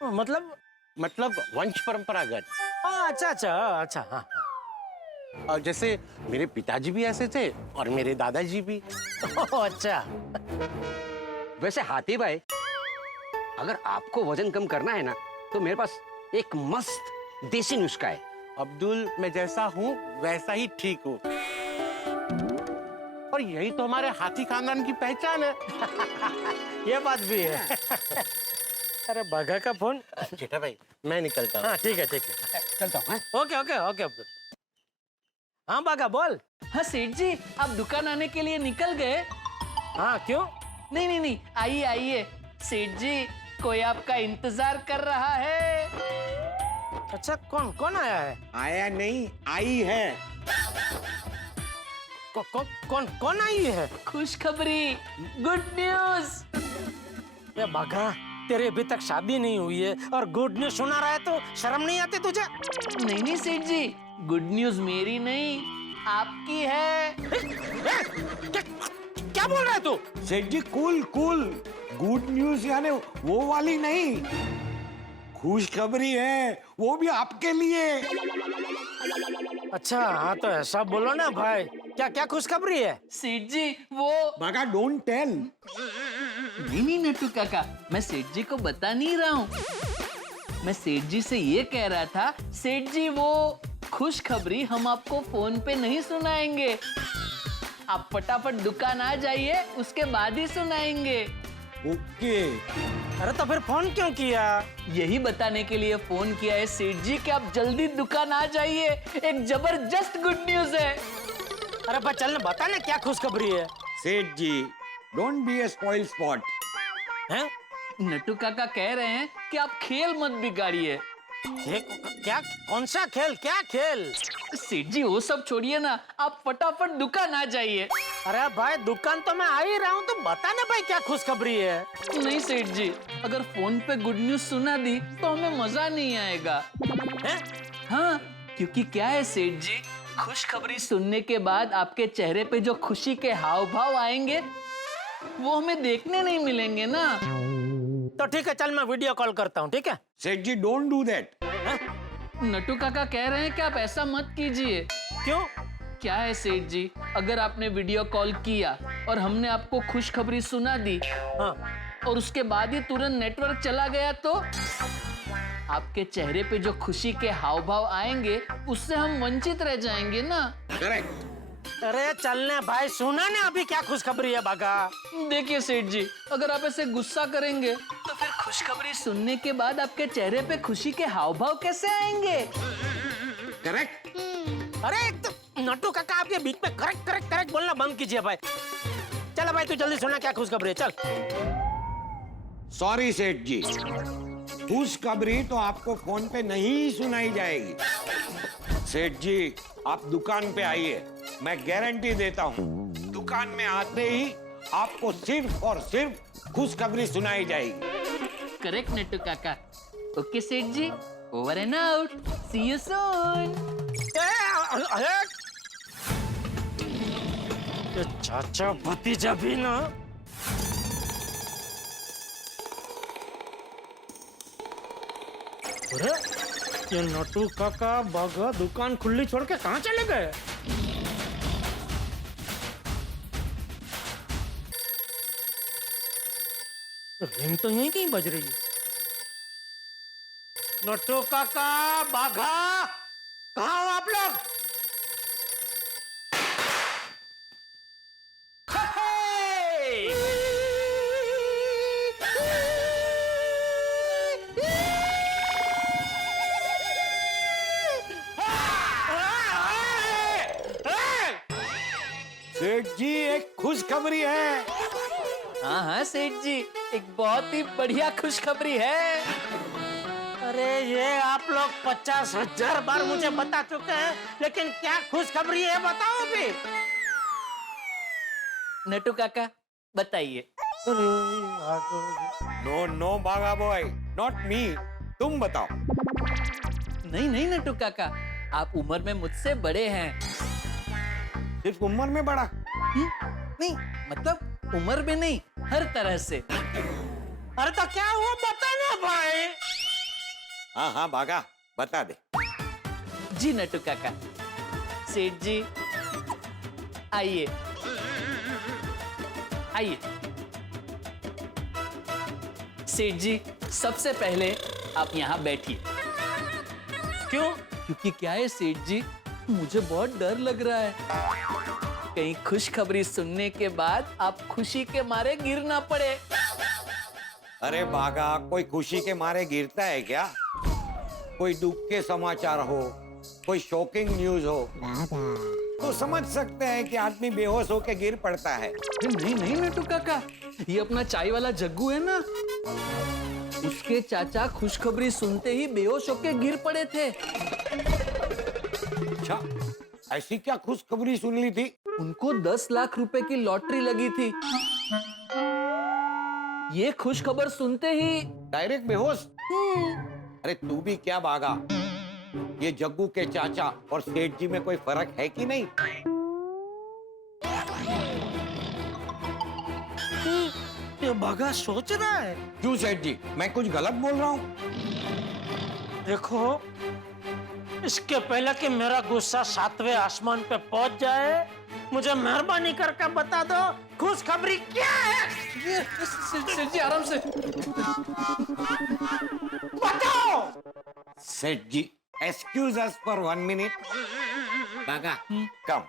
मतलब वंश परंपरागत। अच्छा अच्छा अच्छा। हाँ और जैसे मेरे पिताजी भी ऐसे थे और मेरे दादाजी भी। अच्छा। वैसे हाथी भाई, अगर आपको वजन कम करना है ना तो मेरे पास एक मस्त देसी नुस्खा है। अब्दुल मैं जैसा हूँ वैसा ही ठीक हूँ, और यही तो हमारे हाथी खानदान की पहचान है। ये बात भी है। अरे बाघा का फोन। जेठा भाई मैं निकलता हूँ। हाँ ठीक है चलता हूँ। Okay okay okay Abdul. हाँ बाघा बोल। हाँ सेठ जी, आप दुकान आने के लिए निकल गए? हाँ क्यों? नहीं आइए आइए सेठ जी, कोई आपका इंतजार कर रहा है। अच्छा कौन आया है? आया नहीं आई है। कौन आई है? खुशखबरी, गुड न्यूज। ये बाघा तेरे अभी तक शादी नहीं हुई है और गुड न्यूज सुना रहा है तो शर्म नहीं आती तुझे? नहीं सेठ जी, गुड न्यूज मेरी नहीं आपकी है। क्या बोल रहा है तू? सेठ जी कूल गुड न्यूज यानी वो वाली नहीं, खुशखबरी है, वो भी आपके लिए। अच्छा हाँ तो ऐसा बोलो ना भाई, क्या खुशखबरी है? सेठ जी वो बागा डोंट टेल। नहीं नट्टू काका, मैं सेठ जी को बता नहीं रहा हूँ। मैं सेठ जी से ये कह रहा था, सेठ जी वो खुशखबरी हम आपको फोन पे नहीं सुनाएंगे, आप फटाफट दुकान आ जाइए, उसके बाद ही सुनाएंगे। ओके। अरे तो फिर फोन क्यों किया? यही बताने के लिए फोन किया है सेठ जी कि आप जल्दी दुकान आ जाइए, एक जबरदस्त गुड न्यूज है। अरे भाई चल बता ना क्या खुशखबरी है। Seth ji don't be a spoil spot. हैं? नट्टू काका कह रहे हैं कि आप खेल मत बिगाड़िए। क्या कौन सा खेल? क्या खेल? सेठ जी वो सब छोड़िए ना, आप फटाफट दुकान आ जाइए। अरे भाई दुकान तो मैं आ ही रहा हूँ, तो बता ना भाई क्या खुशखबरी है। नहीं सेठ जी, अगर फोन पे गुड न्यूज सुना दी तो हमें मजा नहीं आएगा। हैं? हाँ क्योंकि क्या है सेठ जी, खुशखबरी सुनने के बाद आपके चेहरे पे जो खुशी के हाव भाव आएंगे वो हमें देखने नहीं मिलेंगे ना। तो ठीक है चल मैं वीडियो कॉल करता हूँ, ठीक है? Seth ji don't do that. Nattu काका कह रहे हैं कि आप ऐसा मत कीजिए। क्यों? क्या है सेठ जी, अगर आपने वीडियो कॉल किया और हमने आपको खुशखबरी सुना दी, हाँ, और उसके बाद ही तुरंत नेटवर्क चला गया तो आपके चेहरे पे जो खुशी के हाव भाव आएंगे उससे हम वंचित रह जाएंगे ना। करेक्ट। अरे चलने भाई, सुना ना अभी क्या खुशखबरी है बागा। देखिए सेठ जी, अगर आप ऐसे गुस्सा करेंगे तो फिर खुशखबरी सुनने के बाद आपके चेहरे पे खुशी के हाव भाव कैसे आएंगे? करेक्ट। अरे एक तो नट्टू काका आपके बीच में करेक्ट बोलना बंद कीजिए भाई। चल भाई तू जल्दी सुना क्या खुशखबरी है, चल। सॉरी सेठ जी, खुशखबरी तो आपको फोन पे नहीं सुनाई जाएगी। सेठ जी आप दुकान पे आइए, मैं गारंटी देता हूँ दुकान में आते ही आपको सिर्फ और सिर्फ खुशखबरी सुनाई जाएगी। Correct Nattu Kaka. Okay Seth ji, over and out, see you soon. ये चाचा भतीजा भी ना। अरे ये नटू काका बागा दुकान खुली छोड़ के कहाँ चले गए? रिंग तो यहीं कहीं बज रही है। नटू काका बाघा कहाँ हो आप लोग? सेठ जी एक खुशखबरी है। हाँ हाँ सेठ जी, एक बहुत ही बढ़िया खुशखबरी है। अरे ये आप लोग 50,000 बार मुझे बता चुके हैं, लेकिन क्या खुशखबरी है बताओ अभी। नटू काका बताइए। नो नो बागा बॉय, नॉट मी, तुम बताओ। नहीं नहीं नटू काका, आप उम्र में मुझसे बड़े हैं। सिर्फ उम्र में बड़ा? नहीं मतलब उम्र में नहीं, हर तरह से। अरे तो क्या हुआ बताना भाई। हाँ हाँ बागा बता दे। जी नटू काका। सेठ जी आइए आइए। सेठ जी सबसे पहले आप यहाँ बैठिए। क्यों? क्योंकि क्या है सेठ जी, मुझे बहुत डर लग रहा है कहीं खुशखबरी सुनने के बाद आप खुशी के मारे गिर ना पड़े। अरे बागा कोई खुशी के मारे गिरता है क्या? कोई दुख के समाचार हो, कोई शॉकिंग न्यूज हो तो समझ सकते हैं कि आदमी बेहोश होकर गिर पड़ता है। नहीं नहीं नटू काका, ये अपना चाय वाला जग्गू है ना, उसके चाचा खुशखबरी सुनते ही बेहोश होकर गिर पड़े थे। अच्छा, ऐसी क्या खुशखबरी सुन ली थी? उनको 10 लाख रुपए की लॉटरी लगी थी। ये खुशखबर सुनते ही डायरेक्ट बेहोश? अरे तू भी क्या बागा, ये जग्गू के चाचा और सेठ जी में कोई फर्क है कि नहीं? ये बागा सोच रहा है। क्यों सेठ जी, मैं कुछ गलत बोल रहा हूँ? देखो, इसके पहले कि मेरा गुस्सा 7वें आसमान पे पहुंच जाए, मुझे मेहरबानी करके बता दो खुशखबरी क्या है। सेठ जी आराम से बताओ। सेठ जी एक्सक्यूज अस फॉर 1 मिनट। बागा कम।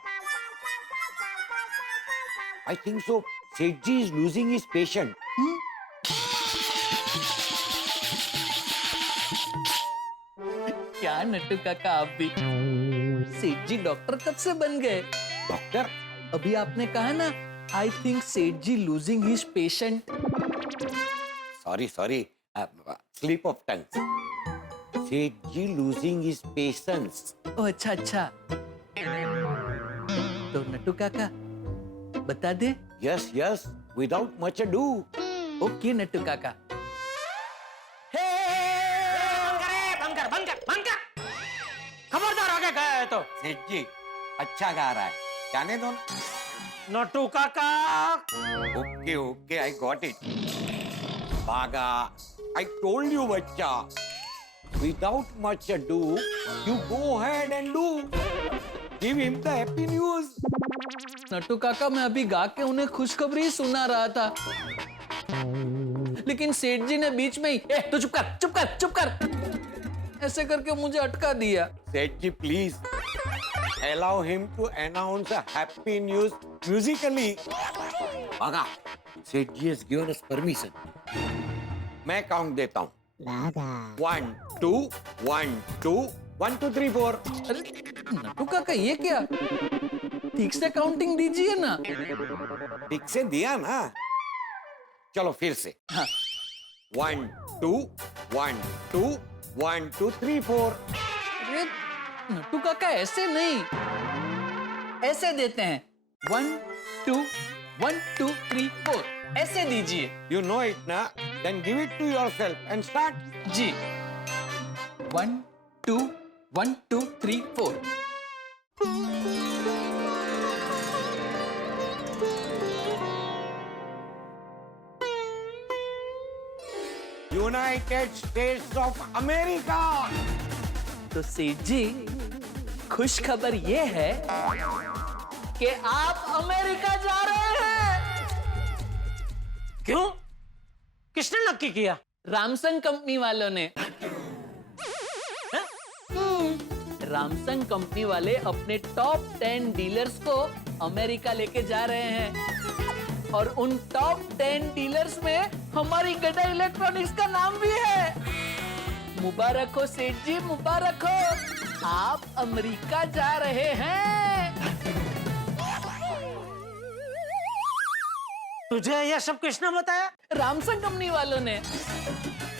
आई थिंक सो सेठ जी इज लूजिंग हिज पेशेंट। क्या नट्टू काका आप भी? सेठ जी डॉक्टर कब से बन गए? डॉक्टर? अभी आपने कहा ना, I think Seth ji losing his patient. Sorry sorry, slip of tongue. Seth ji losing his patience. Oh अच्छा अच्छा। तो नट्टू काका बता दे। Yes yes, without much ado. Okay Nattu Kaka. खबरदार आगे गया है तो। सेठ जी अच्छा गा रहा है, जाने दो ना। नटू काका। Okay okay, I got it. बागा, आई टोल्ड यू बच्चा, without much ado you go ahead and do. Give him the happy news. Nattu काका मैं अभी गा के उन्हें खुशखबरी सुना रहा था, लेकिन सेठ जी ने बीच में ही तू चुप कर चुप कर चुप कर ऐसे करके मुझे अटका दिया। सेठ जी please allow him to announce a happy news musically. बागा, सेठ जी has given us permission. मैं काउंट देता हूँ। 1 2 1 2 1 2 3 4। अरे नट्टू काका ये क्या, ठीक से काउंटिंग दीजिए ना। ठीक से दिया ना, चलो फिर से। हाँ। 1 2 1 2 1 2 3 4। अरे नट्टू काका ऐसे नहीं, ऐसे देते हैं। 1 2 1 2 3 4 ऐसे दीजिए। You know it ना? Then give it to yourself and start. जी 1 2 1 2 3 4। United States of America. तो सेठ जी, खुश खबर ये है कि आप अमेरिका जा रहे हैं। क्यों? किसने नक्की किया? रामसंग कंपनी वालों ने। रामसंग कंपनी वाले अपने टॉप 10 डीलर्स को अमेरिका लेके जा रहे हैं और उन टॉप 10 डीलर्स में हमारी गदा इलेक्ट्रॉनिक्स का नाम भी है। मुबारक हो सेठ जी, मुबारक हो, आप अमेरिका जा रहे हैं। तुझे यह सब किसने बताया? रामसंग कंपनी वालों ने।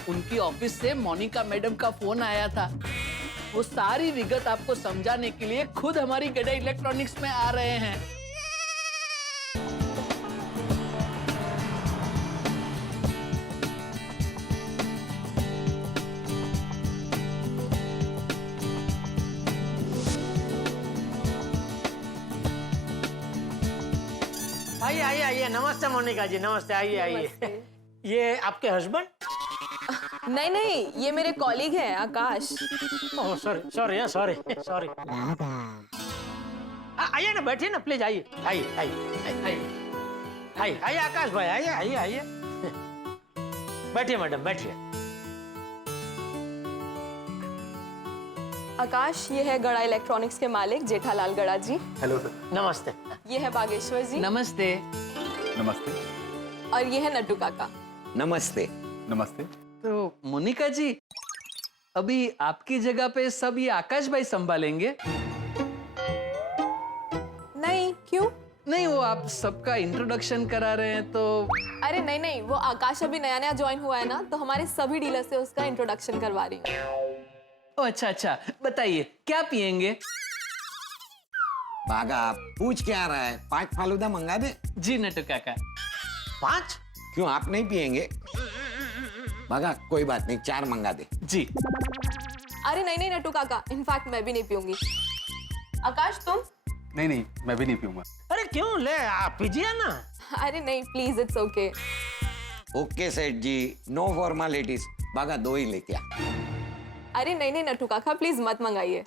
उनकी ऑफिस से मोनिका मैडम का फोन आया था। वो सारी विगत आपको समझाने के लिए खुद हमारी गड़ा इलेक्ट्रॉनिक्स में आ रहे हैं। आइए आइए आइए, नमस्ते मोनिका जी, नमस्ते, आइए आइए। ये आपके हस्बैंड? नहीं नहीं, ये मेरे कॉलीग हैं, Akash. Oh sorry sorry sorry sorry. आइए ना, बैठिए ना प्लीज, आइए आइए आइए आइए आइए आइए आकाश भाई, आइए आइए आइए, बैठिए मैडम, बैठिए। आकाश, ये है गड़ा इलेक्ट्रॉनिक्स के मालिक जेठालाल गड़ा जी। Hello sir. नमस्ते। ये है बागेश्वर जी। नमस्ते। नमस्ते। और ये है नट्टू काका। नमस्ते। नमस्ते। तो मोनिका जी, अभी आपकी जगह पे सब ये आकाश भाई संभालेंगे? नहीं, क्यों? नहीं, वो आप सबका इंट्रोडक्शन करा रहे हैं तो। अरे नहीं नहीं, वो आकाश अभी नया नया ज्वाइन हुआ है ना, तो हमारे सभी डीलर से उसका इंट्रोडक्शन करवा रही हूँ। ओ अच्छा अच्छा, बताइए क्या पियेंगे? बागा पूछ क्या रहा है? 5 फालूदा मंगा दे। जी नट्टू काका। 5? क्यों, आप नहीं पियेंगे? बागा कोई बात नहीं, 4 मंगा दे। जी। अरे नहीं नहीं नट्टू काका, इनफैक्ट मैं भी नहीं पीऊंगी। आकाश तुम? नहीं नहीं, मैं भी नहीं पीऊंगा। अरे क्यों, ले आप पीजिए ना। अरे नहीं please, it's okay. Okay Seth ji, no formalities. बागा 2 ही लेके आ। अरे नहीं नहीं नट्टू काका, प्लीज मत मंगाइए।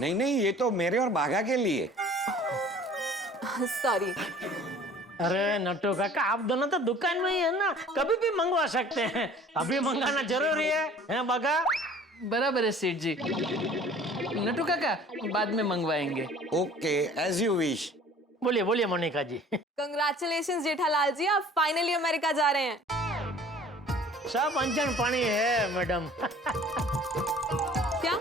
नहीं नहीं, ये तो मेरे और बागा के लिए। सॉरी। अरे नट्टू काका, आप दोनों तो दुकान में ही है ना, कभी भी मंगवा सकते हैं। अभी मंगाना जरूरी है बागा? बराबर है सेठ जी। नट्टू काका, बाद में मंगवाएंगे। Okay, as you wish. बोलिए बोलिए मोनिका जी। कंग्रेचुलेशंस जेठालाल जी, आप फाइनली अमेरिका जा रहे हैं। सब अंजन पानी है मैडम। क्या?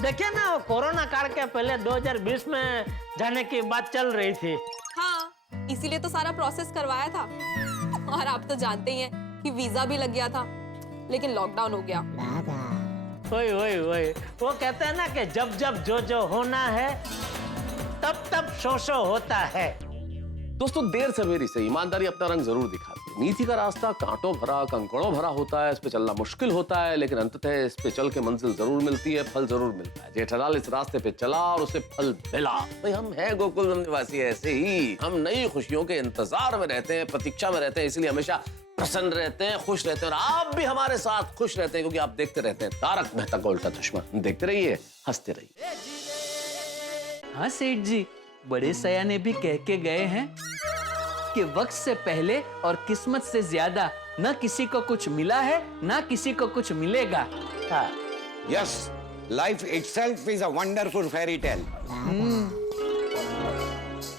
देखिए ना, वो कोरोना काल के पहले 2020 में जाने की बात चल रही थी। हाँ, इसीलिए तो सारा प्रोसेस करवाया था। और आप तो जानते ही हैं कि वीजा भी लग गया था, लेकिन लॉकडाउन हो गया। वही वही वही, वो कहते हैं ना कि जब जब जो जो होना है तब तब शो शो होता है। दोस्तों, देर सवेरी से ईमानदारी अपना रंग जरूर दिखाती है। नीति का रास्ता कांटों भरा, कंकड़ों भरा होता है, इस पे चलना मुश्किल होता है, लेकिन अंततः इस पे चल के मंजिल जरूर मिलती है, फल जरूर मिलता है। जेठालाल इस रास्ते पे चला और उसे फल मिला। भाई, हम हैं गोकुल निवासी, ऐसे ही हम नई खुशियों के इंतजार में रहते हैं, प्रतीक्षा में रहते हैं, इसलिए हमेशा प्रसन्न रहते हैं, खुश रहते हैं। और आप भी हमारे साथ खुश रहते हैं, क्योंकि आप देखते रहते हैं तारक मेहता का उल्टा चश्मा। देखते रहिए, हंसते रहिए। हाँ सेठ जी, बड़े सयाने भी कह के गए हैं कि वक्त से पहले और किस्मत से ज्यादा न किसी को कुछ मिला है, न किसी को कुछ मिलेगा। हाँ। Yes, life itself is a wonderful fairy tale.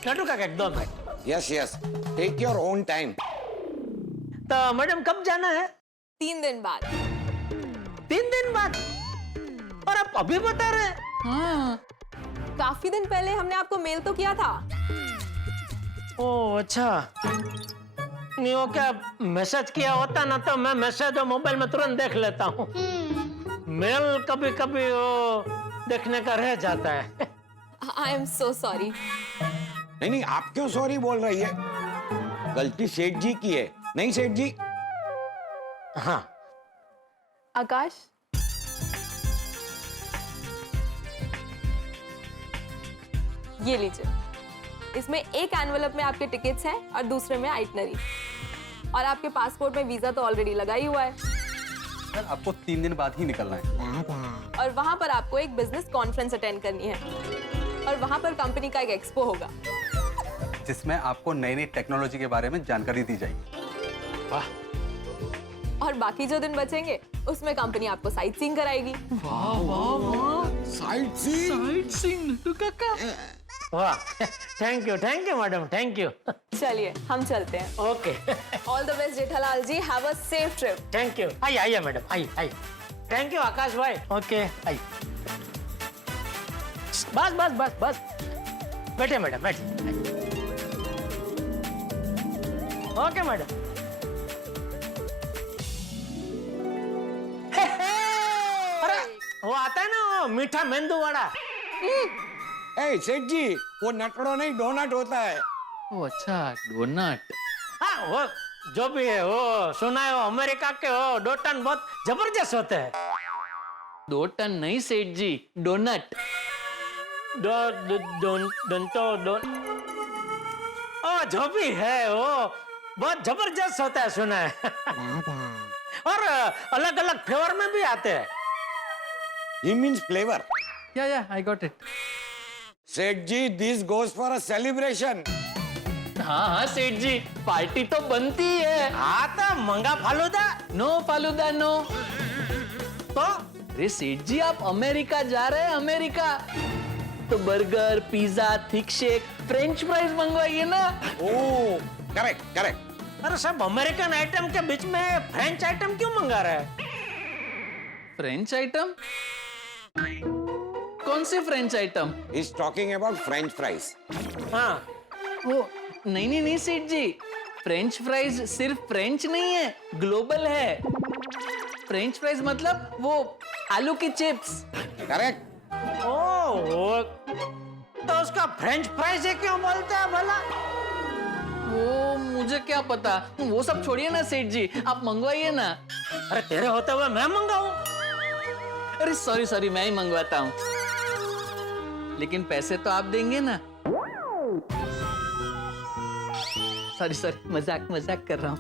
Nattu Kaka, एकदम है। Yes yes, take your own time. तो मैडम कब जाना है? 3 दिन बाद। 3 दिन बाद? और आप अभी बता रहे हैं? हाँ। काफी दिन पहले हमने आपको मेल तो किया था। ओह अच्छा। नहीं, वो क्या मैसेज किया होता ना, तो मैं मैसेज मोबाइल में तुरंत देख लेता हूँ। मेल कभी कभी वो देखने का रह जाता है। I am so sorry. नहीं नहीं, आप क्यों सॉरी बोल रही है? गलती सेठ जी की है, नहीं सेठ जी? हाँ। आकाश, ये लीजिए। इसमें एक एनवेलप में आपके टिकट्स हैं और दूसरे में आइटनरी। और आपके पासपोर्ट में वीजा तो ऑलरेडी लगा ही हुआ है। सर आपको 3 दिन बाद ही निकलना है। और वहाँ पर आपको एक बिजनेस कॉन्फ्रेंस अटेंड करनी है और वहाँ पर कंपनी का एक एक्सपो होगा जिसमें आपको नई नई टेक्नोलॉजी के बारे में जानकारी दी जाएगी। वाह, और बाकी जो दिन बचेंगे उसमें कंपनी आपको साइट सीइंग कराएगी। साइट सीइंग वाह, thank you madam, thank you. चलिए हम चलते हैं। Okay, all the best Jethalal ji, have a safe trip. Thank you. आइए मैडम, आइए। थैंक यू आकाश भाई। ओके, आइए। बस। बैठे मैडम, बैठे। Okay madam. अरे वो आता है ना, वो मीठा मेंदू वड़ा। ए सेठ जी, वो नटड़ो नहीं डोनट होता है। ओ अच्छा, डोनट। हाँ, वो जो भी है, वो सुना है वो अमेरिका के वो डोटन बहुत जबरदस्त होते हैं। 2 टन नहीं सेठ जी, डोनट। ओ जो भी है वो बहुत जबरदस्त होता है, सुना है। और अलग अलग फ्लेवर में भी आते हैं। He means flavor. या आई गॉट इट। सेठ जी, this goes for a celebration. हाँ सेठ जी, पार्टी तो बनती है। हाँ तो मंगा फालूदा। No falooda no. तो अरे सेठ जी, आप अमेरिका जा रहे हैं, अमेरिका तो burger, pizza, thick shake, french fries मंगवाइए ना। Oh, correct. अरे सब अमेरिकन आइटम के बीच में फ्रेंच आइटम क्यों मंगा रहा है? French item? कौन सी French item? He's talking about French fries. हाँ, वो नहीं सेठ जी, फ्रेंच फ्राइज सिर्फ फ्रेंच नहीं है, ग्लोबल है। फ्रेंच फ्राइज मतलब वो आलू की चिप्स। Correct. ओ तो उसका फ्रेंच फ्राइज है क्यों बोलता है भला? वो मुझे क्या पता, वो सब छोड़िए ना सेठ जी, आप मंगवाइए ना। अरे तेरे होते हुए मैं मंगाऊं? अरे सॉरी, मैं ही मंगवाता हूँ, लेकिन पैसे तो आप देंगे ना। सॉरी, मजाक कर रहा हूँ।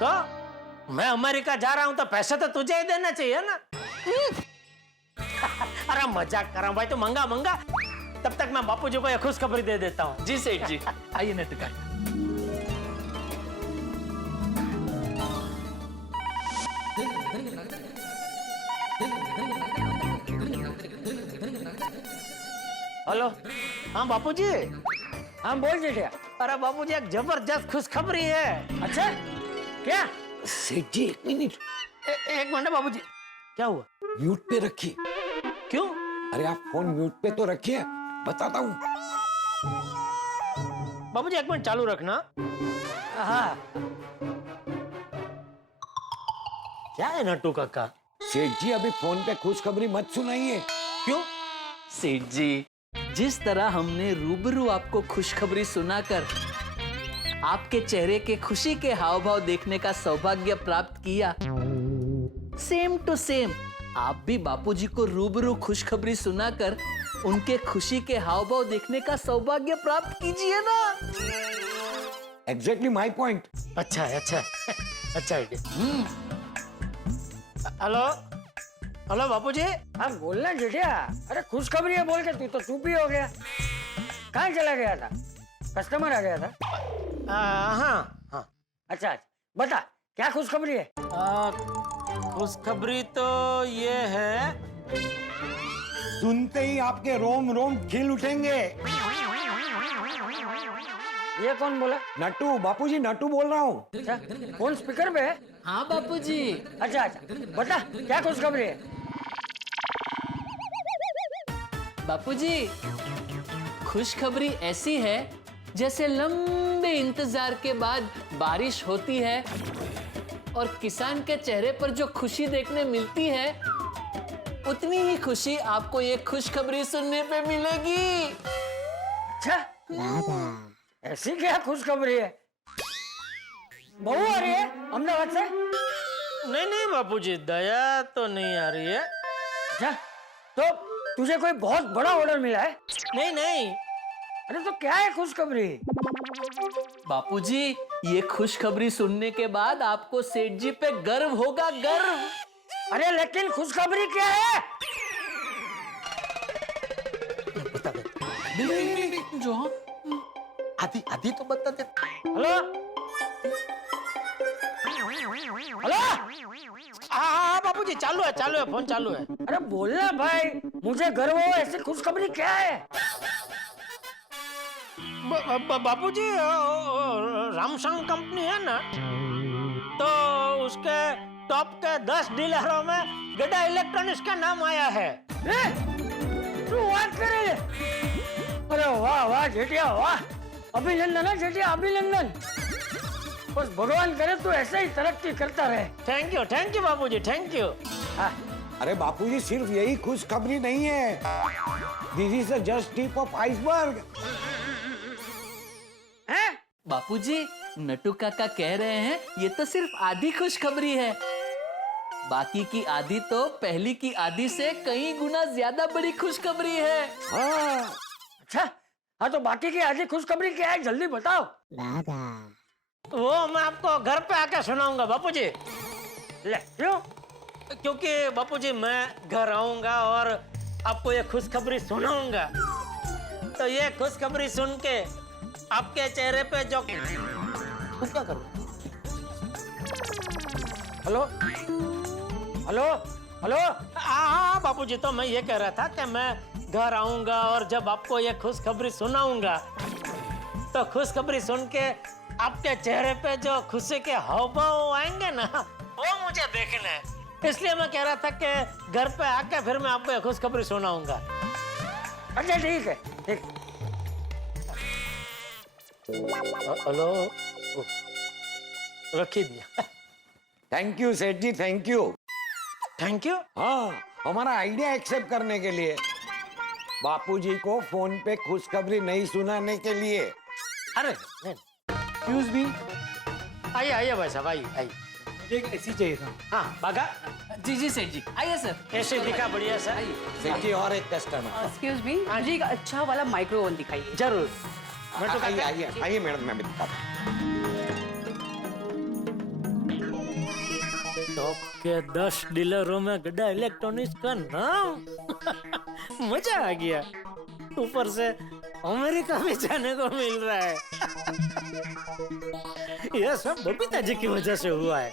तो मैं अमेरिका जा रहा हूँ तो पैसे तो तुझे ही देना चाहिए ना। अरे मजाक कर रहा हूँ भाई, तू मंगा। तब तक मैं बापूजी को ये खुशखबरी दे देता हूँ। जी सेठ जी, आइए नट्टू काका। हेलो, हाँ बापूजी। हाँ बोल जेठिया। अरे बापूजी, एक जबरदस्त खुशखबरी है। अच्छा, क्या? सेठ जी, 1 मिनट। एक मिनट बापूजी, क्या हुआ? म्यूट पे रखिए। क्यों? अरे आप फोन म्यूट पे तो रखिए, बताता हूँ। बाबूजी 1 मिनट चालू रखना। हाँ, क्या है नट्टू काका? सेठ जी, अभी फोन पे खुशखबरी मत सुनाइए। क्यों? सेठ जी, जिस तरह हमने रूबरू आपको खुशखबरी सुनाकर आपके चेहरे के खुशी के हाव भाव देखने का सौभाग्य प्राप्त किया, सेम टू सेम आप भी बापूजी को रूबरू खुशखबरी सुनाकर उनके खुशी के हाव भाव देखने का सौभाग्य प्राप्त कीजिए ना। Exactly my point. अच्छा आइडिया। हेलो बापूजी। हाँ बोलना जेठिया। अरे खुशखबरी है बोल के तू तो चुप ही हो गया। कहाँ चला गया था? कस्टमर आ गया था? हाँ। अच्छा, बता क्या खुशखबरी है? खुशखबरी तो ये है, सुनते ही आपके रोम रोम खिल उठेंगे। ये कौन बोला? नट्टू, बापूजी नट्टू बोल रहा हूँ। अच्छा, फोन स्पीकर पे है? हाँ बापूजी। अच्छा, बता क्या खुशखबरी है? बापूजी, खुशखबरी ऐसी है जैसे लंबे इंतजार के बाद बारिश होती है और किसान के चेहरे पर जो खुशी देखने मिलती है, उतनी ही खुशी आपको ये खुशखबरी सुनने पे मिलेगी। अच्छा, ऐसी क्या खुशखबरी है? बहू आ रही है अहमदाबाद से? नहीं बापूजी, दया तो नहीं आ रही है। अच्छा, तो तुझे कोई बहुत बड़ा ऑर्डर मिला है? नहीं। अरे तो क्या है खुशखबरी? बापूजी, ये खुशखबरी सुनने के बाद आपको सेठ जी पे गर्व होगा, गर्व। अरे लेकिन खुशखबरी क्या है? बता दे। नहीं, जो हाँ आधी आधी तो बता दे। हेलो हेलो, हाँ बापूजी, चालू है, फोन चालू है। अरे बोलना भाई, मुझे घर वो ऐसी खुशखबरी क्या है? बापूजी, रामसंग कंपनी है ना, तो उसके टॉप के 10 डीलरों में गड्ढा इलेक्ट्रॉनिक्स का नाम आया है। तू बात करे? अरे वाह वाह जेठिया वाह, अभिनंदन है जेठिया, अभिनंदन। बस भगवान करे तू ऐसे ही तरक्की करता रहे। Thank you Bapuji, thank you. अरे बापूजी, सिर्फ यही खुशखबरी नहीं है, this is just tip of iceberg. Bapuji, Nattu Kaka कह रहे हैं ये तो सिर्फ आधी खुशखबरी है, बाकी की आधी तो पहली की आधी से कई गुना ज्यादा बड़ी खुशखबरी है। अच्छा, हाँ तो बाकी की आधी खुशखबरी क्या है, जल्दी बताओ। वो मैं आपको घर पे आके सुनाऊंगा बापूजी। ले क्यों? क्योंकि बापूजी मैं घर आऊंगा और आपको ये खुशखबरी सुनाऊंगा, तो ये खुशखबरी सुन के आपके चेहरे पे जो क्या करूं? हेलो हेलो हेलो, हाँ बापूजी, तो मैं ये कह रहा था कि मैं घर आऊंगा और जब आपको ये खुशखबरी सुनाऊंगा, तो खुशखबरी सुन के आपके चेहरे पे जो खुशी के हाव-भाव आएंगे ना, वो मुझे देखना है। इसलिए मैं कह रहा था कि घर पे आके फिर मैं आपको ये खुशखबरी सुनाऊंगा। अच्छा ठीक है, ठीक। हेलो, रखी दिया। थैंक यू सेठ जी, थैंक यू। Thank you? हाँ, हमारा आइडिया एक्सेप्ट करने के लिए, बापूजी को फोन पे खुशखबरी नहीं सुनाने के लिए। अरे नहीं, एक्सक्यूज मी, आइए भाई साहब, आइए। एक एसी चाहिए था। हाँ बागा जी सेठ जी, आइए सर। ऐसे दिखा, बढ़िया सर। सेठ जी, और एक कस्टमर। एक्सक्यूज मी, मुझे एक अच्छा वाला माइक्रो ओवन दिखाइए। जरूर। आइए मैडम, मैं भी दिखाता हूं। टॉप के 10 डीलरों में गड्ढा इलेक्ट्रॉनिक्स का नाम। मजा आ गया, ऊपर से अमेरिका में जाने को मिल रहा है। यह सब बबीता जी की वजह से हुआ है।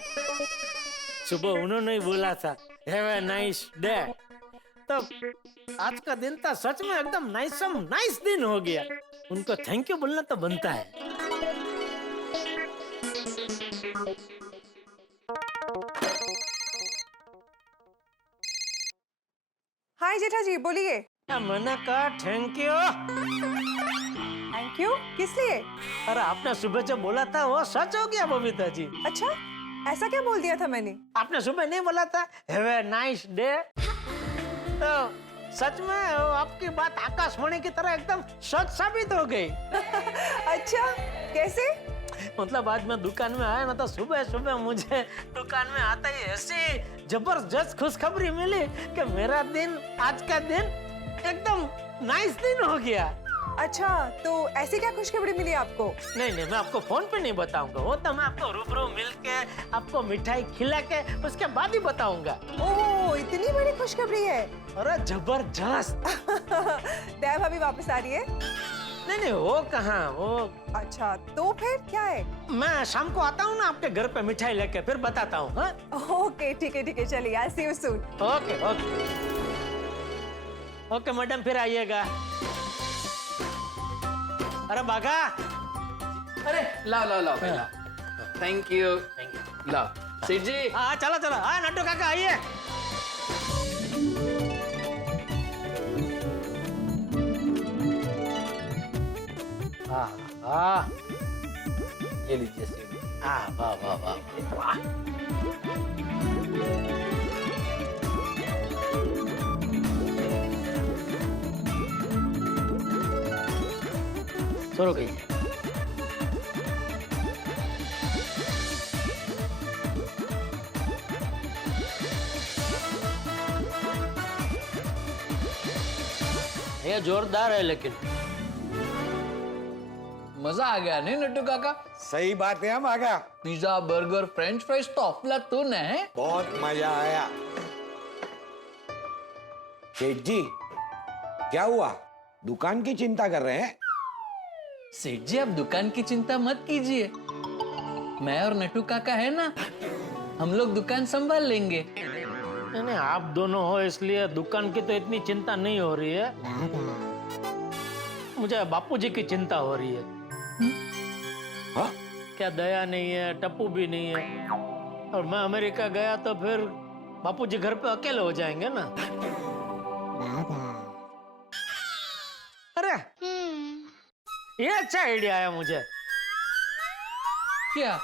सुबह उन्होंने ही बोला था हैव अ नाइस डे, तब आज का दिन था सच में एकदम नाइस दिन हो गया। उनको थैंक यू बोलना तो बनता है। हाय जेठा जी, बोलिए। मैंने कहा थैंक यू। थैंक यू किस लिए? अरे आपने सुबह जो बोला था वो सच हो गया बबीता जी। अच्छा, ऐसा क्या बोल दिया था मैंने? आपने सुबह नहीं बोला था हैव अ नाइस डे, तो सच में आपकी बात आकाशवाणी की तरह एकदम सच साबित हो गई। अच्छा, कैसे? मतलब आज मैं दुकान में आया ना, तो सुबह सुबह मुझे दुकान में आता ही ऐसी जबरदस्त खुशखबरी मिली कि मेरा दिन, आज का दिन एकदम नाइस दिन हो गया। अच्छा, तो ऐसी क्या खुशखबरी मिली आपको? नहीं, मैं आपको फोन पे नहीं बताऊंगा, वो तो मैं आपको रूबरू मिलके आपको मिठाई खिला के उसके बाद ही बताऊंगा। ओह, इतनी बड़ी खुशखबरी है। अरे जबरदस्त। दया भाभी वापस आ रही है? नहीं, वो कहाँ, वो। अच्छा, तो फिर क्या है? मैं शाम को आता हूँ ना आपके घर पे मिठाई लेके, फिर बताता हूँ। हाँ? ओके, ठीक है, चलिए, आई सी यू सून। ओके मैडम, फिर आइएगा। अरे बागा, अरे लाओ थैंक यू। लाओ सेठ जी। हाँ चलो, हाँ नट्टू काका आइए। हाँ, ये लीजिए सेठ जी। वाह। शुरू की। ये जोरदार है, लेकिन मजा आ गया नहीं नट्टू काका? सही बात है हम आगा। पिज्जा बर्गर फ्रेंच फ्राइज तो अफलातून है। बहुत मजा आया। सेठ जी क्या हुआ, दुकान की चिंता कर रहे हैं? सेठ जी आप दुकान की चिंता मत कीजिए, मैं और नटू काका है ना, हम लोग दुकान संभाल लेंगे। नहीं, आप दोनों हो इसलिए दुकान की तो इतनी चिंता नहीं हो रही है, मुझे बापूजी की चिंता हो रही है। हाँ? क्या दया नहीं है, टप्पू भी नहीं है, और मैं अमेरिका गया तो फिर बापूजी घर पे अकेले हो जाएंगे ना। अरे ये अच्छा आइडिया आया मुझे। क्या?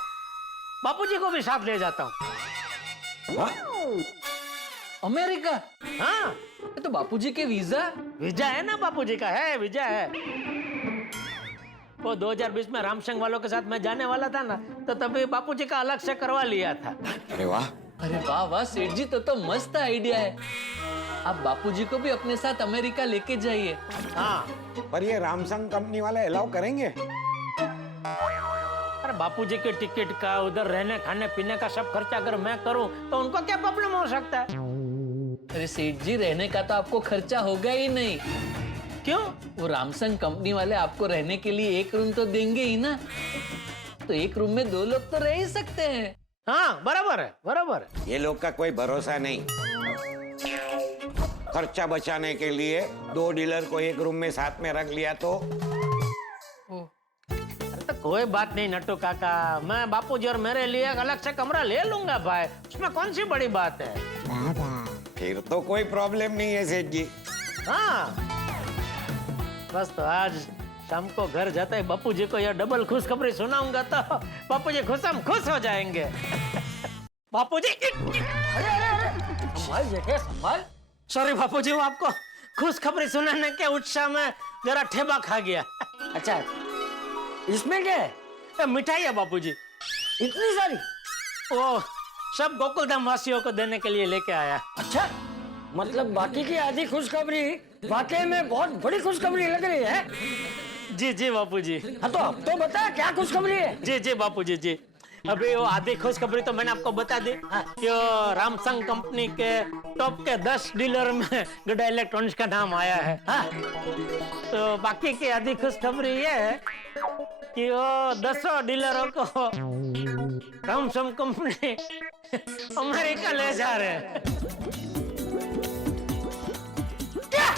बापूजी को भी साथ ले जाता हूँ। अमेरिका? हाँ, तो बापूजी के वीजा है ना, बापूजी का है, वीजा है। वो 2020 में रामसंग वालों के साथ मैं जाने वाला था ना, तो तभी बापूजी का अलग से करवा लिया था। अरे वाह, अरे वाह वाह सेठ जी, तो मस्त आइडिया है। आप बापूजी को भी अपने साथ अमेरिका लेके जाइए। हाँ, पर ये रामसंग कंपनी वाले अलाउ करेंगे? अरे बापूजी के टिकट का, उधर रहने खाने पीने का सब खर्चा अगर मैं करूं तो उनको क्या प्रॉब्लम हो सकता है? अरे सेठ जी, रहने का तो आपको खर्चा होगा ही नहीं। क्यों? वो रामसंग कंपनी वाले आपको रहने के लिए एक रूम तो देंगे ही ना, तो एक रूम में 2 लोग तो रह ही सकते हैं। हाँ, बराबर है, बराबर है। ये लोग का कोई भरोसा नहीं। खर्चा बचाने के लिए 2 डीलर को एक रूम में साथ में रख लिया तो तो कोई बात नहीं नट्टू काका, मैं बापूजी और मेरे लिए एक अलग से कमरा ले लूंगा भाई, उसमें कौन सी बड़ी बात है। फिर तो कोई प्रॉब्लम नहीं है सेठ जी। हाँ, बस तो आज शाम को घर जाते ही बापूजी को यह डबल खुशखबरी सुनाऊंगा तो बापूजी खुश हो जाएंगे। बापूजी, संभाल बेटे, संभाल। सॉरी बापूजी, वो आपको खुशखबरी सुनाने के उत्साह में जरा ठेबा खा गया। अच्छा, इसमें क्या है? मिठाई है बापूजी, इतनी सारी? वो सब गोकुलधाम वासियों को देने के लिए लेके आया। अच्छा, मतलब बाकी की आधी खुशखबरी वाकई में बहुत बड़ी खुशखबरी लग रही है। जी जी बापूजी। हाँ, तो अब तो बता क्या खुशखबरी है? जी जी बापूजी जी, अभी वो आधी खुशखबरी तो मैंने आपको बता दी कि वो रामसंग कंपनी के टॉप के 10 डीलर में गुडा इलेक्ट्रॉनिक्स का नाम आया है। हाँ, तो बाकी की आधी खुशखबरी ये है कि वो 10 डीलरों को रामसंग कंपनी अमेरिका ले जा रहे हैं। क्या?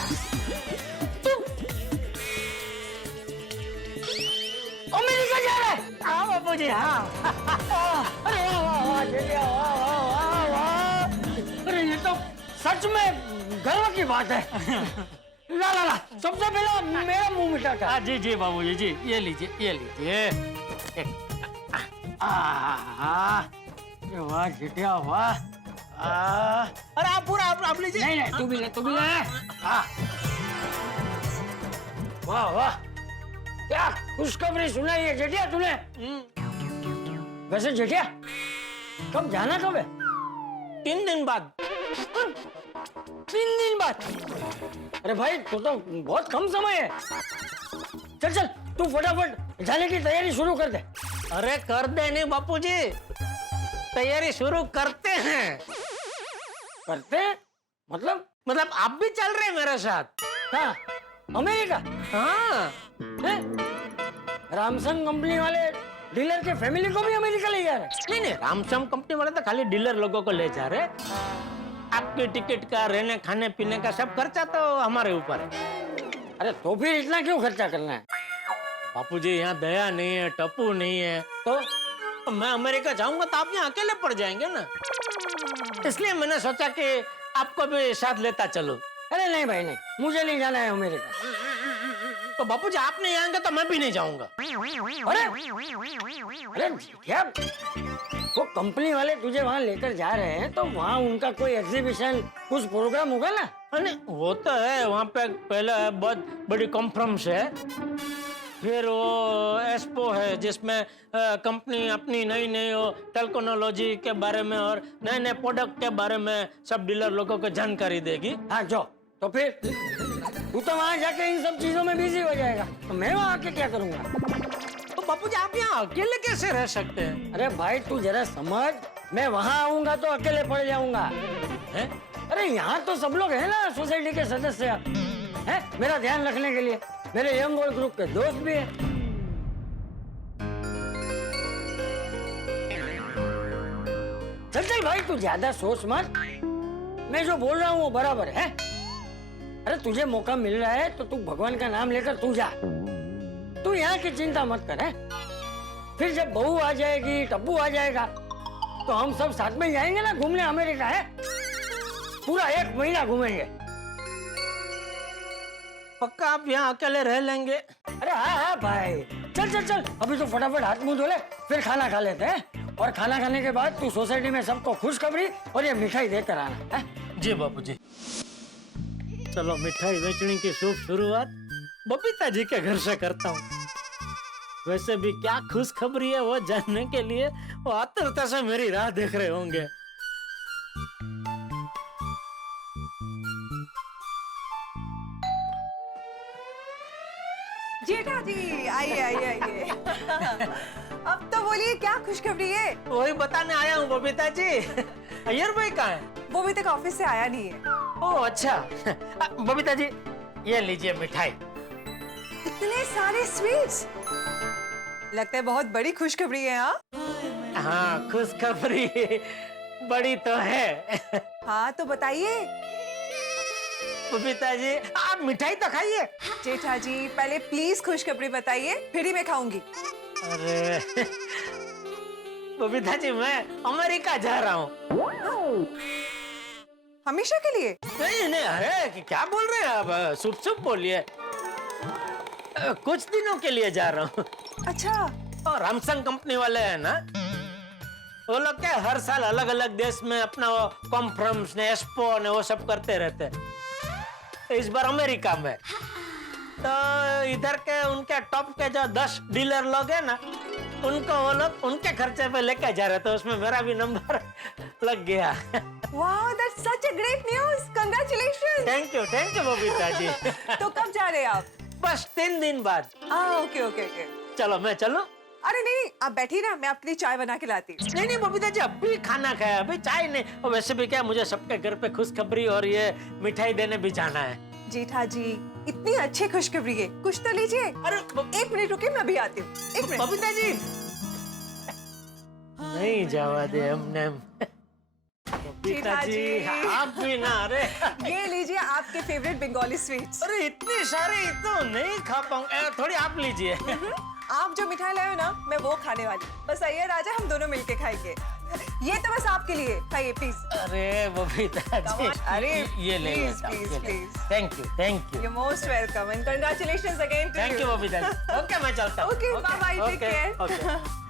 अमेरिका जा रहा है? हाँ बापूजी, हाँ। अरे वाह वाह वाह, वाह वाह वाह वाह। अरे ये तो सच में गर्व की बात है। ला ला ला, सबसे पहले मेरा मुंह मिठा कर। हाँ जी जी बाबूजी जी, ये लीजिए, ये लीजिए। वाह जिटिया वाह। अरे आप पूरा आप लीजिए। नहीं नहीं, तू भी ले, तू भी ले। वाह वाह, क्या खुशखबरी सुनाई है जेठिया तूने? वैसे जेठिया, कब जाना कब है? 3 दिन बाद। 3 दिन बाद? अरे भाई, तो बहुत कम समय है। चल चल, तू फटाफट जाने की तैयारी शुरू कर दे। अरे कर दे नहीं बापूजी, तैयारी शुरू करते हैं। करते हैं? मतलब आप भी चल रहे हैं मेरे साथ। हाँ, अमेरिका? हाँ, रामसंग कंपनी वाले डीलर के फैमिली को भी अमेरिका ले जा रहे? नहीं नहीं, रामसंग कंपनी वाले तो खाली डीलर लोगों को ले जा रहे। आपके टिकट का, रहने खाने पीने का सब खर्चा तो हमारे ऊपर है। अरे तो फिर इतना क्यों खर्चा करना है? बापूजी, यहाँ दया नहीं है, टप्पू नहीं है, तो मैं अमेरिका जाऊंगा तो आप यहाँ अकेले पड़ जाएंगे ना, इसलिए मैंने सोचा कि आपको भी साथ लेता चलो। अरे नहीं भाई नहीं, मुझे नहीं जाना है अमेरिका। तो बापूजी आप नहीं आएंगे तो मैं भी नहीं जाऊंगा। अरे क्या, वो कंपनी वाले तुझे वहाँ लेकर जा रहे हैं तो वहाँ उनका कोई एग्जीबिशन, कुछ प्रोग्राम होगा ना? नहीं, वो तो है, वहाँ पे पहले बहुत बड़ी कॉन्फ्रेंस है, फिर वो एक्सपो है जिसमें कंपनी अपनी नई नई टेक्नोलॉजी के बारे में और नए नए प्रोडक्ट के बारे में सब डीलर लोगों को जानकारी देगी। हाँ जो, तो फिर तू तो वहाँ जाके इन सब चीजों में बिजी हो जाएगा, तो मैं वहाँ आके क्या करूँगा? तो बापू जी आप यहाँ अकेले कैसे रह सकते हैं? अरे भाई तू जरा समझ, मैं वहाँ आऊंगा तो अकेले पड़ जाऊंगा। हैं? अरे यहाँ तो सब लोग हैं ना, सोसाइटी के सदस्य हैं, मेरा ध्यान रखने के लिए। मेरे यंग ओल्ड ग्रुप के दोस्त भी हैं। चल चल भाई तू ज्यादा सोच मत, मैं जो बोल रहा हूँ वो बराबर है। अरे तुझे मौका मिल रहा है तो तू भगवान का नाम लेकर तू जा, तू यहाँ की चिंता मत कर। है फिर जब बहू आ जाएगी, टब्बू आ जाएगा, तो हम सब साथ में जाएंगे ना घूमने अमेरिका। है पूरा 1 महीना घूमेंगे। पक्का आप यहाँ अकेले रह लेंगे? अरे हाँ भाई, चल चल चल, अभी तो फटाफट हाथ मुंह धो ले, फिर खाना खा लेते हैं। और खाना खाने के बाद तू सोसाइटी में सबको खुशखबरी और ये मिठाई देकर आना है। जी बापू जी। चलो मिठाई बेचने की शुभ शुरुआत बबीता जी के घर से करता हूँ। वैसे भी क्या खुशखबरी है वो जानने के लिए वो आतुरता से मेरी राह देख रहे होंगे। जेठा जी आइए आइए आइए। अब तो बोलिए क्या खुशखबरी है? वही बताने आया हूँ बबीता जी। अय्यर भाई कहाँ है? वो भी तक ऑफिस से आया नहीं है। ओह अच्छा। बबीता जी ये लीजिए मिठाई। इतने सारे स्वीट्स, लगता है बहुत बड़ी खुशखबरी है। हाँ खुशखबरी बड़ी तो है। हाँ तो बताइए। बबीता जी आप मिठाई तो खाइए। जेठा जी पहले प्लीज खुशखबरी बताइए, फिर ही मैं खाऊंगी। अरे बबीता जी मैं अमेरिका जा रहा हूँ। हमेशा के लिए? नहीं नहीं, अरे क्या बोल रहे हैं आप, चुप चुप बोलिए। कुछ दिनों के लिए जा रहा हूँ। अच्छा। और रैमसंग कंपनी वाले हैं ना, वो लोग क्या हर साल अलग अलग देश में अपना वो कॉन्फ्रेंस ने, एक्सपो ने, वो सब करते रहते हैं। इस बार अमेरिका में तो इधर के उनके टॉप के जो 10 डीलर लोग हैं ना, उनको वो लोग उनके खर्चे पे लेके जा रहे थे। उसमें मेरा भी नंबर लग गया। Wow, that's such a great news. Congratulations. Thank you Babita ji. तो कब जा रहे हैं आप? बस 3 दिन बाद। Okay okay okay. चलो मैं चलो? अरे नहीं, आप बैठिए ना, मैं आपके लिए चाय बना के लाती हूँ। नहीं बबीता जी अभी खाना खाया, अभी चाय नहीं। और वैसे भी क्या मुझे सबके घर पे खुशखबरी और ये मिठाई देने भी जाना है। जेठा जी इतनी अच्छी खुशखबरी है, कुछ तो लीजिए। अरे 1 मिनट रुकिए, मैं अभी आती हूँ। 1 मिनट। बबीता जी नहीं जावा दे हमने। बबीता जी आप भी ना। अरे ये लीजिए आपके फेवरेट बंगाली स्वीट्स। अरे इतने सारे तो नहीं खा पाऊंगा, थोड़ी आप लीजिए। आप जो मिठाई लाए हो ना, मैं वो खाने वाली। बस आइए राजा, हम दोनों मिलके खाएंगे। ये तो बस आपके लिए, खाइए प्लीज। अरे बबीता जी अरे ये ले please please. Thank you. You most welcome and congratulations again to you. Thank you Babita ji. Okay मैं चलता हूँ। Okay bye bye, take care.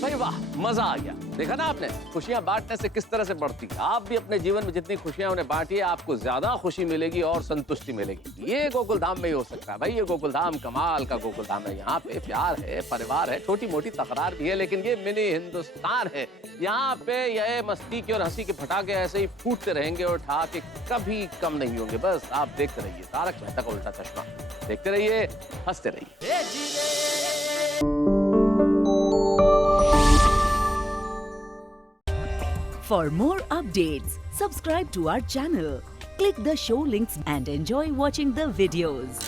भाई वाह, मजा आ गया। देखा ना आपने, खुशियां बांटने से किस तरह से बढ़ती है। आप भी अपने जीवन में जितनी खुशियां उन्हें बांटिए, आपको ज्यादा खुशी मिलेगी और संतुष्टि मिलेगी। ये गोकुल धाम में ही हो सकता है भाई। ये गोकुल धाम कमाल का गोकुल धाम है। यहाँ पे प्यार है, परिवार है, छोटी मोटी तकरार भी है, लेकिन ये मिनी हिंदुस्तान है। यहाँ पे ये मस्ती की और हंसी के फटाके ऐसे ही फूटते रहेंगे और ठहाके कभी कम नहीं होंगे। बस आप देखते रहिए तारक मेहता का उल्टा चश्मा, देखते रहिए, हंसते रहिए। For more updates, subscribe to our channel, click the show links and enjoy watching the videos.